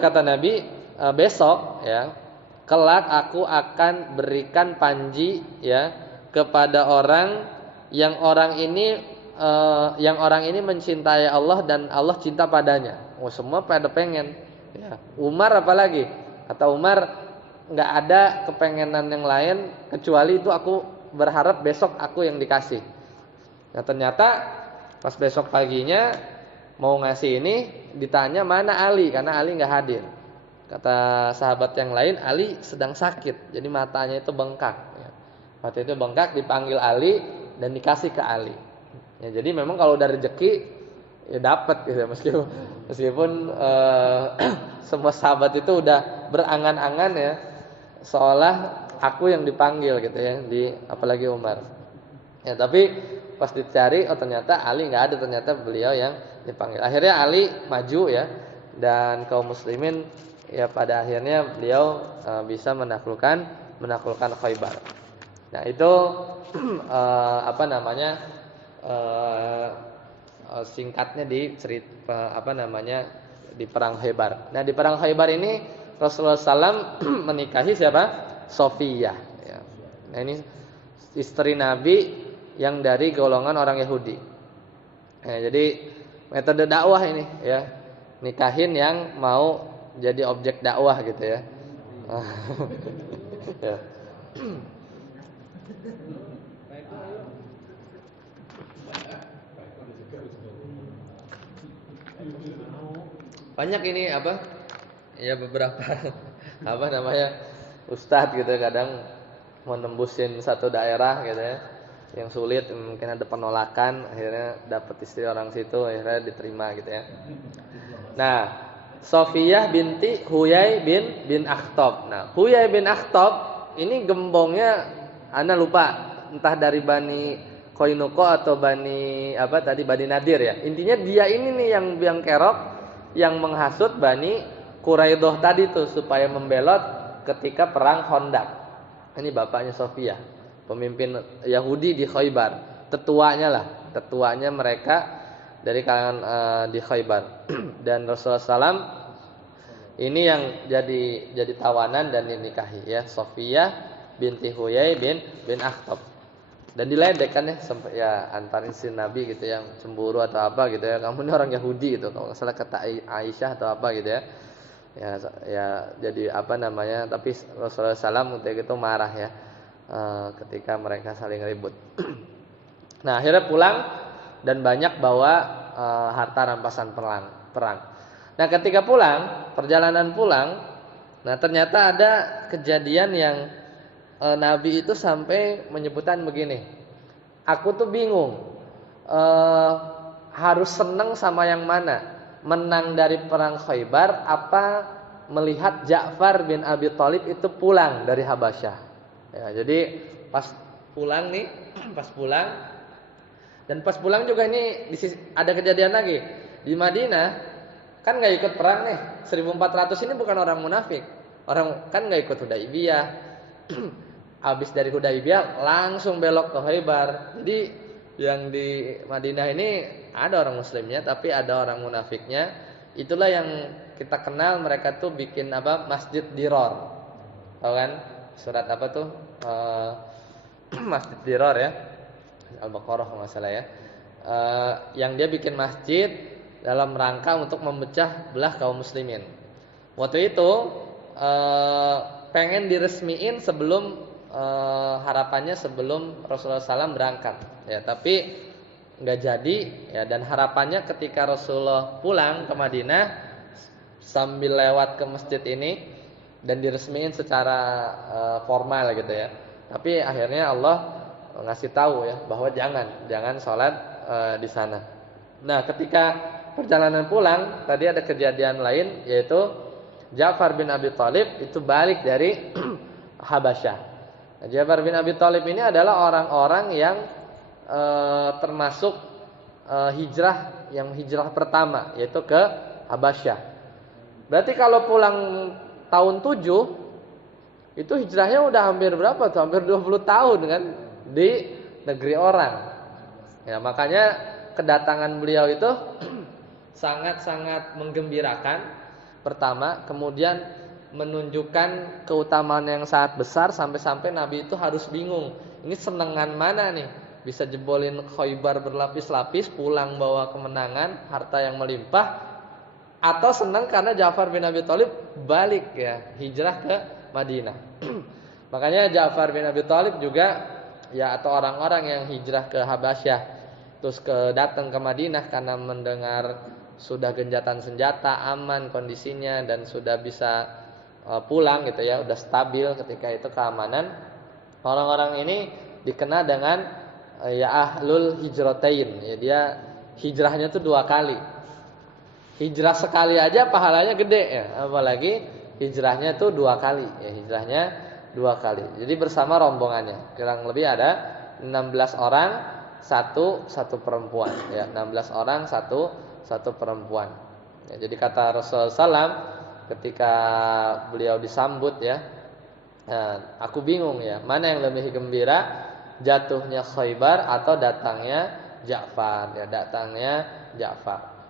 kata Nabi, besok ya, kelak aku akan berikan panji ya kepada orang yang orang ini mencintai Allah dan Allah cinta padanya. Semua pada pengen ya. Umar apalagi, kata Umar, nggak ada kepengenan yang lain kecuali itu, aku berharap besok aku yang dikasih. Nah, ternyata pas besok paginya mau ngasih ini, ditanya mana Ali, karena Ali nggak hadir. Kata sahabat yang lain, Ali sedang sakit, jadi matanya itu bengkak ya. Mata itu bengkak, dipanggil Ali dan dikasih ke Ali ya. Jadi memang kalau udah rezeki ya dapat gitu, meskipun semua sahabat itu udah berangan-angan ya, seolah aku yang dipanggil gitu ya, apalagi Umar. Ya tapi pas dicari, oh ternyata Ali nggak ada, ternyata beliau yang dipanggil. Akhirnya Ali maju ya, dan kaum muslimin ya pada akhirnya beliau bisa menaklukkan Khaybar. Nah itu apa namanya singkatnya di cerita di perang Khaybar. Nah di perang Khaybar ini Rasulullah SAW menikahi siapa? Sofiyah. Ya. Nah ini istri Nabi yang dari golongan orang Yahudi. Nah, jadi metode dakwah ini ya, nikahin yang mau jadi objek dakwah gitu ya. Ya. Banyak ini apa? Ya beberapa apa namanya ustadz gitu kadang mau nembusin satu daerah gitu ya, yang sulit mungkin ada penolakan, akhirnya dapat istri orang situ, akhirnya diterima gitu ya. Nah, Sofiyah binti Huyai bin Akhtab. Nah, Huyai bin Akhtab ini gembongnya ana lupa, entah dari Bani Koinuko atau Bani Nadir ya. Intinya dia ini nih yang kerok, yang menghasut Bani Quraidah tadi tuh supaya membelot ketika perang Khandaq. Ini bapaknya Sofiyah, pemimpin Yahudi di Khaybar, tetuanya mereka dari kalangan di Khaybar. Dan Rasulullah SAW ini yang jadi tawanan dan dinikahi ya, Sofiyah binti Huyai bin Akhtab. Dan diledek kan ya, sampai ya antar istri Nabi gitu yang cemburu atau apa gitu ya, kamu ini orang Yahudi gitu, kalau nggak salah kata Aisyah atau apa gitu ya. Ya jadi apa namanya, tapi Rasulullah SAW ketika itu marah ya, ketika mereka saling ribut. Nah akhirnya pulang dan banyak bawa harta rampasan perang. Nah ketika perjalanan pulang, nah ternyata ada kejadian yang Nabi itu sampai menyebutkan begini, aku tuh bingung harus seneng sama yang mana, menang dari perang Khaybar apa melihat Ja'far bin Abi Thalib itu pulang dari Habasyah. Ya, jadi pas pulang juga ini ada kejadian lagi di Madinah, kan nggak ikut perang nih, 1400 ini bukan orang munafik, orang kan nggak ikut Hudaybiyah. Habis dari Hudaybiyah langsung belok ke Khaybar. Jadi yang di Madinah ini ada orang muslimnya tapi ada orang munafiknya. Itulah yang kita kenal, mereka tuh bikin Masjid Diror. Tahu kan? Surat apa tuh? Masjid Diror ya. Al-Baqarah kalau nggak salah ya. Yang dia bikin masjid dalam rangka untuk memecah belah kaum muslimin. Waktu itu pengen diresmiin sebelum harapannya sebelum Rasulullah SAW berangkat ya, tapi nggak jadi ya, dan harapannya ketika Rasulullah pulang ke Madinah sambil lewat ke masjid ini dan diresmiin secara formal gitu ya, tapi akhirnya Allah ngasih tahu ya bahwa jangan sholat di sana. Nah ketika perjalanan pulang tadi ada kejadian lain, yaitu Ja'far bin Abi Thalib itu balik dari Habasyah. Ja'far bin Abi Thalib ini adalah orang-orang yang termasuk hijrah pertama, yaitu ke Habasyah. Berarti kalau pulang tahun 7 itu hijrahnya udah hampir berapa tuh? Hampir 20 tahun kan di negeri orang. Ya, makanya kedatangan beliau itu sangat-sangat menggembirakan. Pertama, kemudian menunjukkan keutamaan yang sangat besar sampai-sampai Nabi itu harus bingung. Ini senengan mana nih? Bisa jebolin Khaybar berlapis-lapis, pulang bawa kemenangan, harta yang melimpah, atau senang karena Ja'far bin Abi Thalib balik ya, hijrah ke Madinah. Makanya Ja'far bin Abi Thalib juga ya, atau orang-orang yang hijrah ke Habasyah terus datang ke Madinah karena mendengar sudah genjatan senjata, aman kondisinya dan sudah bisa pulang gitu ya, udah stabil ketika itu keamanan. Orang-orang ini dikenal dengan ya ahlul hijratain. Ya, dia hijrahnya tuh 2 kali. Hijrah sekali aja pahalanya gede ya, apalagi hijrahnya itu 2 kali ya, hijrahnya 2 kali. Jadi bersama rombongannya kurang lebih ada 16 orang, satu perempuan ya, 16 orang, satu perempuan. Ya, jadi kata Rasulullah SAW ketika beliau disambut ya, nah, aku bingung ya, mana yang lebih gembira, jatuhnya Khaybar atau datangnya Ja'far ya, datangnya Ja'far.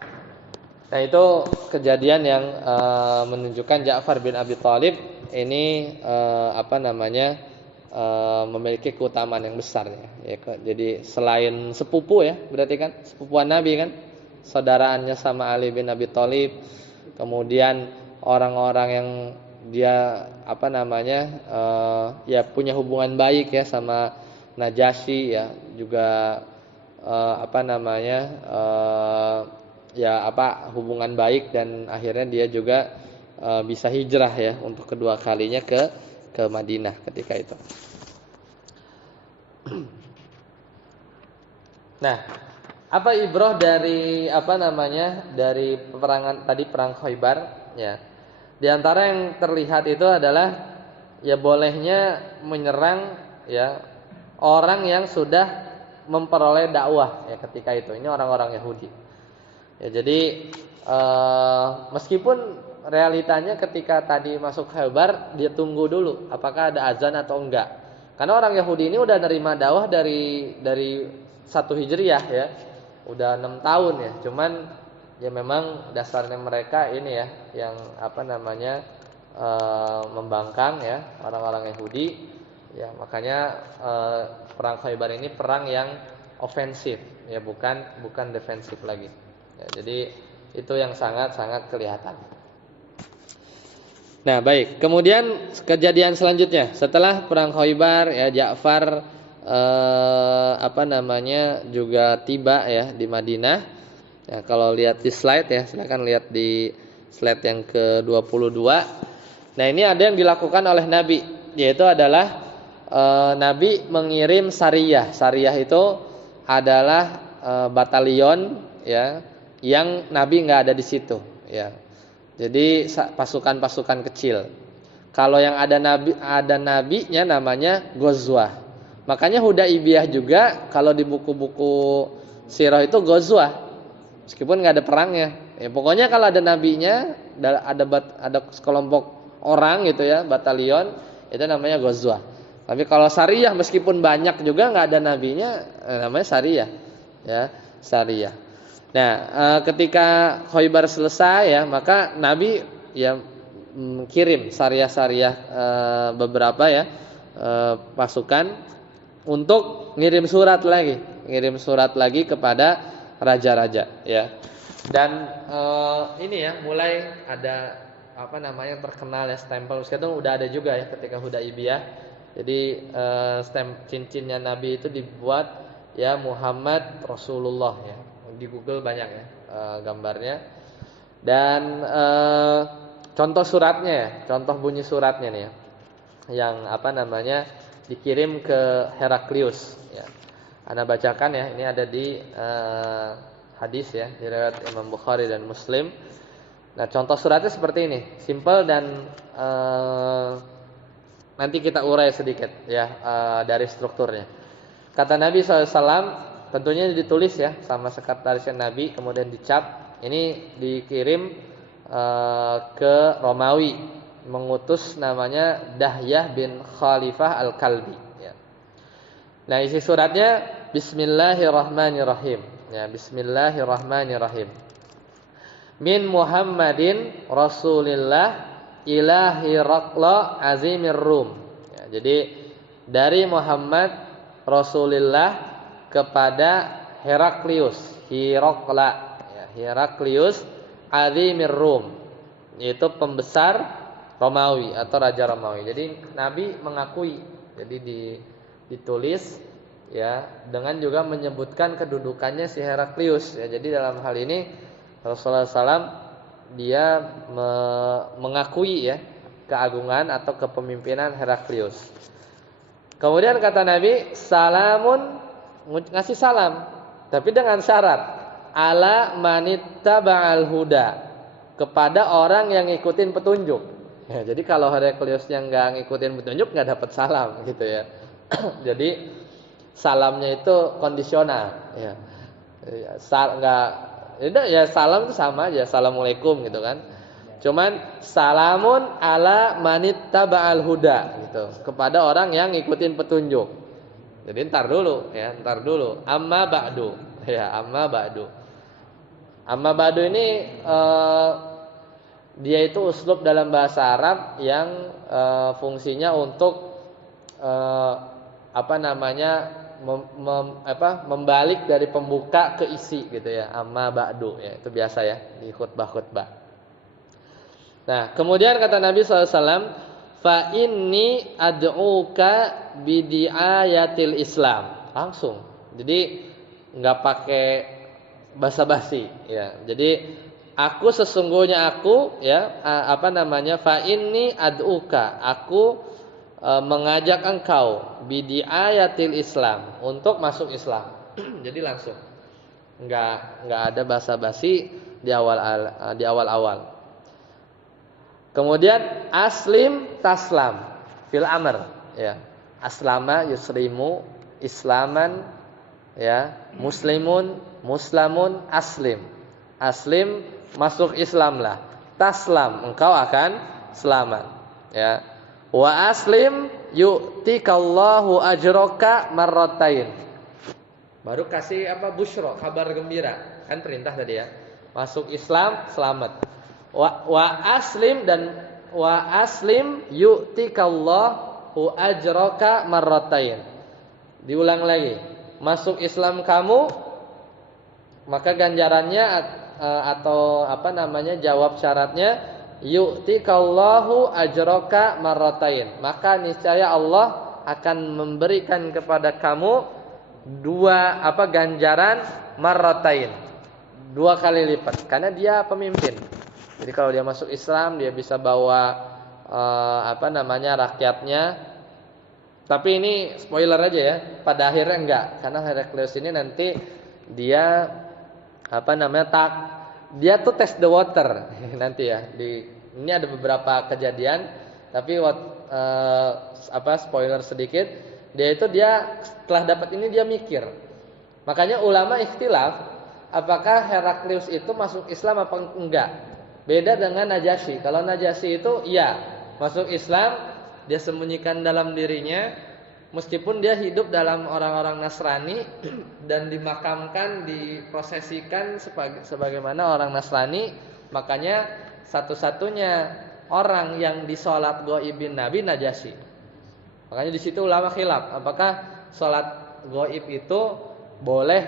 Nah, itu kejadian yang menunjukkan Ja'far bin Abi Thalib ini memiliki keutamaan yang besar ya. Jadi selain sepupu ya, berarti kan sepupuan Nabi kan, saudaraannya sama Ali bin Abi Thalib, kemudian orang-orang yang dia ya punya hubungan baik ya sama Najasyi ya, juga hubungan baik, dan akhirnya dia juga bisa hijrah ya untuk kedua kalinya ke Madinah ketika itu. Nah, apa ibrah dari dari peperangan tadi, perang Khaybar ya. Di antara yang terlihat itu adalah ya bolehnya menyerang ya orang yang sudah memperoleh dakwah ya ketika itu. Ini orang-orang Yahudi. Ya, jadi meskipun realitanya ketika tadi masuk Khaybar dia tunggu dulu apakah ada azan atau enggak. Karena orang Yahudi ini udah nerima dakwah dari 1 Hijriah ya. Udah 6 tahun ya. Cuman ya memang dasarnya mereka ini ya yang membangkang ya, orang-orang Yahudi. Ya, makanya perang Khaybar ini perang yang ofensif ya, bukan defensif lagi. Ya, jadi itu yang sangat-sangat kelihatan. Nah, baik. Kemudian kejadian selanjutnya setelah perang Khaybar ya, Ja'far juga tiba ya di Madinah. Ya, kalau lihat di slide ya, silakan lihat di slide yang ke-22. Nah, ini ada yang dilakukan oleh Nabi, yaitu adalah Nabi mengirim sariyah. Sariyah itu adalah batalion ya yang Nabi nggak ada di situ ya. Jadi pasukan-pasukan kecil. Kalau yang ada nabinya namanya Ghazwah. Makanya Hudaibiyah juga kalau di buku-buku sirah itu Ghazwah. Meskipun nggak ada perangnya. Ya, pokoknya kalau ada nabinya, ada sekelompok orang gitu ya, batalion, itu namanya Ghazwah. Tapi kalau sariyah meskipun banyak juga nggak ada nabinya, namanya sariyah ya, sariyah. Nah, ketika Khaybar selesai ya, maka Nabi ya kirim sariyah-sariyah beberapa ya pasukan untuk ngirim surat lagi kepada raja-raja ya. Dan ini ya mulai ada terkenal ya stempel, sekarang udah ada juga ya ketika Hudaibiyah. Jadi cincinnya Nabi itu dibuat ya Muhammad Rasulullah ya. Di Google banyak ya gambarnya. Dan contoh suratnya ya, contoh bunyi suratnya nih ya. Yang dikirim ke Heraklius ya. Ana bacakan ya, ini ada di hadis ya, di riwayat Imam Bukhari dan Muslim. Nah, contoh suratnya seperti ini, simple dan nanti kita urai sedikit ya dari strukturnya. Kata Nabi SAW, tentunya ditulis ya sama sekretarisnya Nabi, kemudian dicap. Ini dikirim ke Romawi, mengutus namanya Dahyah bin Khalifah Al-Kalbi ya. Nah, isi suratnya Bismillahirrahmanirrahim ya, Bismillahirrahmanirrahim. Min Muhammadin Rasulillah ila Hiraqla azimir Rum ya, jadi dari Muhammad Rasulillah kepada Heraklius, Hiraqla ya, Heraklius azimir Rum, yaitu pembesar Romawi atau raja Romawi. Jadi Nabi mengakui, jadi ditulis ya dengan juga menyebutkan kedudukannya si Heraklius ya. Jadi dalam hal ini Rasulullah SAW dia mengakui ya keagungan atau kepemimpinan Heraklius. Kemudian kata Nabi, salamun, ngasih salam, tapi dengan syarat, ala manittaba'al huda, kepada orang yang ngikutin petunjuk. Ya, jadi kalau Herakliusnya nggak ngikutin petunjuk nggak dapat salam gitu ya. Jadi salamnya itu kondisional ya. Ya, nggak ya salam itu sama aja, assalamualaikum gitu kan. Cuman salamun ala manittaba'al huda gitu, kepada orang yang ngikutin petunjuk. Jadi ntar dulu ya, ntar dulu. Amma ba'du. Ya, amma ba'du. Amma ba'du ini dia itu uslub dalam bahasa Arab yang fungsinya untuk membalik dari pembuka ke isi gitu ya. Amma ba'du ya, itu biasa ya di khutbah-khutbah. Nah, kemudian kata Nabi SAW, fa inni ad'uka bidiayatil Islam. Langsung. Jadi nggak pakai basa-basi ya. Jadi sesungguhnya aku ya fa inni ad'uka, aku mengajak engkau bidiayatil Islam, untuk masuk Islam. Jadi langsung. Nggak ada basa-basi di awal-awal. Kemudian aslim taslam fil amr ya. Aslama yuslimu islaman ya, muslimun muslamun aslim. Aslim masuk Islamlah. Taslam engkau akan selamat ya. Wa aslim yu'tikallahu ajroka marratain. Baru kasih busyra, kabar gembira. Kan perintah tadi ya. Masuk Islam selamat. Wa aslim yu'tikallahu ajroka marratain. Diulang lagi. Masuk Islam kamu, maka ganjarannya jawab syaratnya yu'tikallahu ajroka marratain. Maka niscaya Allah akan memberikan kepada kamu ganjaran marratain, 2 kali lipat, karena dia pemimpin. Jadi kalau dia masuk Islam, dia bisa bawa rakyatnya. Tapi ini spoiler aja ya, pada akhirnya enggak, karena Heraklius ini nanti dia dia tuh test the water nanti ya. Ini ada beberapa kejadian, tapi spoiler sedikit, dia setelah dapat ini dia mikir. Makanya ulama ikhtilaf apakah Heraklius itu masuk Islam apa enggak. Beda dengan Najasyi. Kalau Najasyi itu iya, masuk Islam, dia sembunyikan dalam dirinya, meskipun dia hidup dalam orang-orang Nasrani dan dimakamkan, diprosesikan sebagaimana orang Nasrani. Makanya satu-satunya orang yang disolat goibin Nabi Najasyi. Makanya di situ ulama khilaf apakah solat goib itu boleh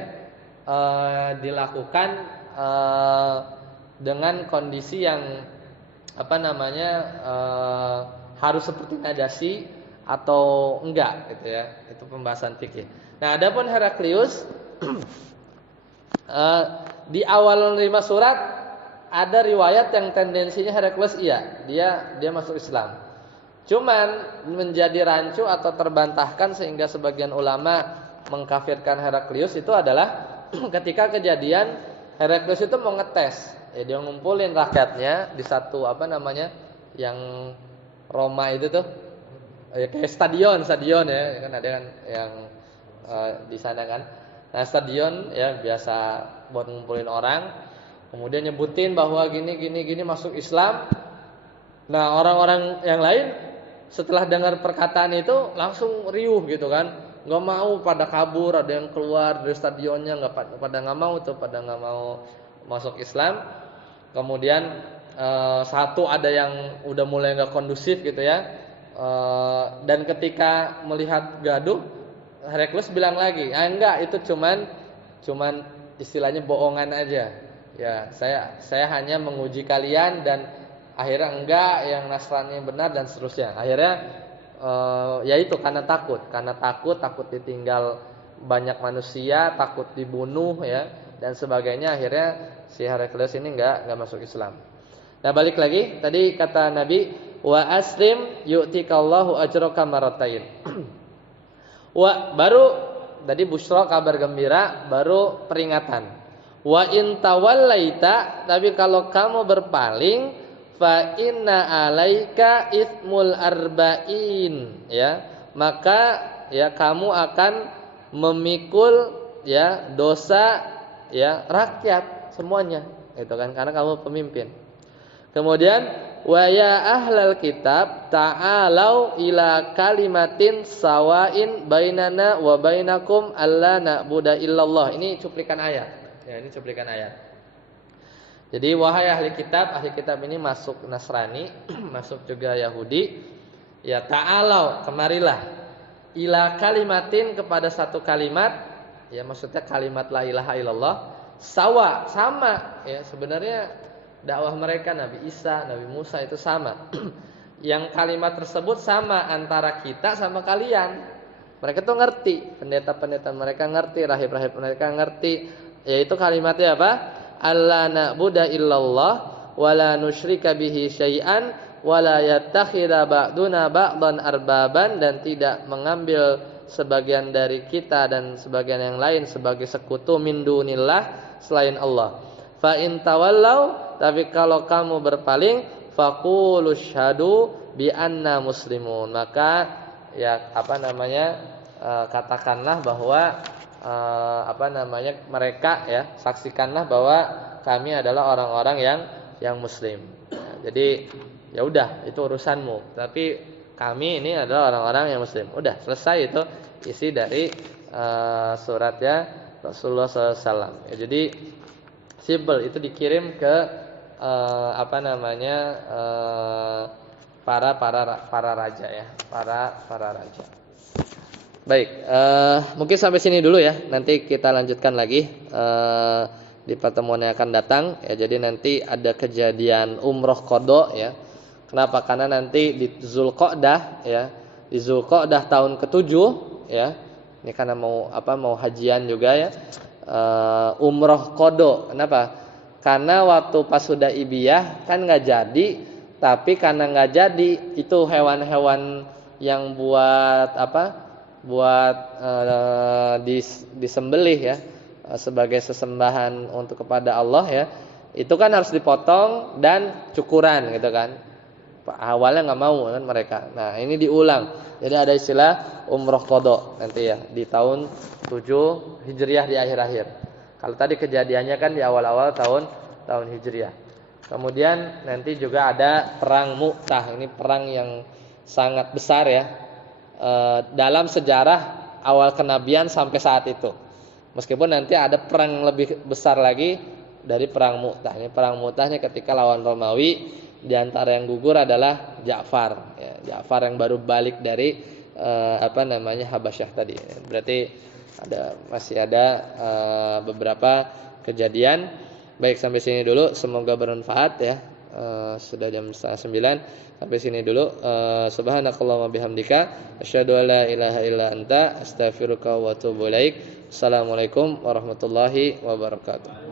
dilakukan dengan kondisi yang harus seperti Najasyi atau enggak gitu ya. Itu pembahasan fikih. Nah, adapun Heraklius di awal menerima surat ada riwayat yang tendensinya Heraklius dia masuk Islam. Cuman menjadi rancu atau terbantahkan sehingga sebagian ulama mengkafirkan Heraklius itu adalah ketika kejadian Heraklius itu mau ngetes. Ya, dia ngumpulin rakyatnya di satu yang Roma itu tuh ya, kayak stadion ya kan, ada kan yang di sana kan. Nah, stadion ya biasa buat ngumpulin orang. Kemudian nyebutin bahwa gini masuk Islam. Nah, orang-orang yang lain setelah dengar perkataan itu langsung riuh gitu kan. Enggak mau, pada kabur, ada yang keluar dari stadionnya, pada enggak mau masuk Islam. Kemudian satu ada yang udah mulai enggak kondusif gitu ya. Dan ketika melihat gaduh, Heraklius bilang lagi, enggak, itu cuman istilahnya bohongan aja. Ya, saya hanya menguji kalian, dan akhirnya enggak, yang Nasrani benar dan seterusnya. Akhirnya yaitu karena takut ditinggal banyak manusia, takut dibunuh ya dan sebagainya. Akhirnya si Heraklius ini enggak masuk Islam. Nah, balik lagi tadi kata Nabi, wa aslim yu'tikallahu ajraka marratain. Baru tadi busyra, kabar gembira, baru peringatan. Wa in tawallaita, tapi kalau kamu berpaling, fa inna alaika itsmul arba'in, ya, maka ya kamu akan memikul ya dosa ya rakyat semuanya, itu kan, karena kamu pemimpin. Kemudian wa ya ahlal kitab ta'alau ila kalimatin sawain bainana wa bainakum alla na'budu illallah. Ini cuplikan ayat. Ya, ini cuplikan ayat. Jadi wahai ahli kitab ini masuk Nasrani, masuk juga Yahudi. Ya ta'alau, kemarilah ila kalimatin, kepada satu kalimat. Ya maksudnya kalimat la ilaha illallah, sama. Ya sebenarnya dakwah mereka Nabi Isa, Nabi Musa itu sama. Yang kalimat tersebut sama antara kita sama kalian. Mereka tuh ngerti, pendeta-pendeta mereka ngerti, rahib-rahib mereka ngerti, yaitu kalimatnya apa? Alla na'budu illallah wa la nusyrika bihi syai'an wa la yattakhidha ba'duna ba'dan arbaban, dan tidak mengambil sebagian dari kita dan sebagian yang lain sebagai sekutu min dunillah, selain Allah. Fa in tawallau, tapi kalau kamu berpaling, faqulu syhadu bi anna muslimun, maka ya katakanlah bahwa mereka ya saksikanlah bahwa kami adalah orang-orang yang muslim. Jadi ya udah, itu urusanmu, tapi kami ini adalah orang-orang yang muslim. Udah selesai, itu isi dari suratnya Rasulullah SAW. Ya, jadi simple, itu dikirim ke para raja ya, para raja. Baik, mungkin sampai sini dulu ya. Nanti kita lanjutkan lagi di pertemuan yang akan datang. Ya, jadi nanti ada kejadian umroh qada ya. Kenapa? Karena nanti di Zulqa'dah ya, di Zulqa'dah tahun ke-7 ya. Ini karena mau hajian juga ya. Umroh qada. Kenapa? Karena waktu pas Hudaibiyah kan nggak jadi, tapi karena nggak jadi itu hewan-hewan yang buat disembelih ya, sebagai sesembahan untuk kepada Allah ya, itu kan harus dipotong dan cukuran gitu kan. Awalnya nggak mau kan mereka. Nah ini diulang. Jadi ada istilah umroh qada nanti ya di tahun 7 Hijriah di akhir-akhir. Kalau tadi kejadiannya kan di awal-awal tahun Hijriah. Kemudian nanti juga ada perang Mu'tah. Ini perang yang sangat besar ya, dalam sejarah awal kenabian sampai saat itu. Meskipun nanti ada perang lebih besar lagi dari perang Mu'tah. Ini perang Mu'tahnya ketika lawan Romawi. Di antara yang gugur adalah Ja'far. Ya, Ja'far yang baru balik dari Habasyah tadi. Berarti masih ada beberapa kejadian. Baik, sampai sini dulu, semoga bermanfaat ya. Sudah jam 8:30. Sampai sini dulu. Subhanakallahumma bihamdika asyhadu an la ilaha illa anta astaghfiruka wa atubu ilaik. Assalamualaikum warahmatullahi wabarakatuh.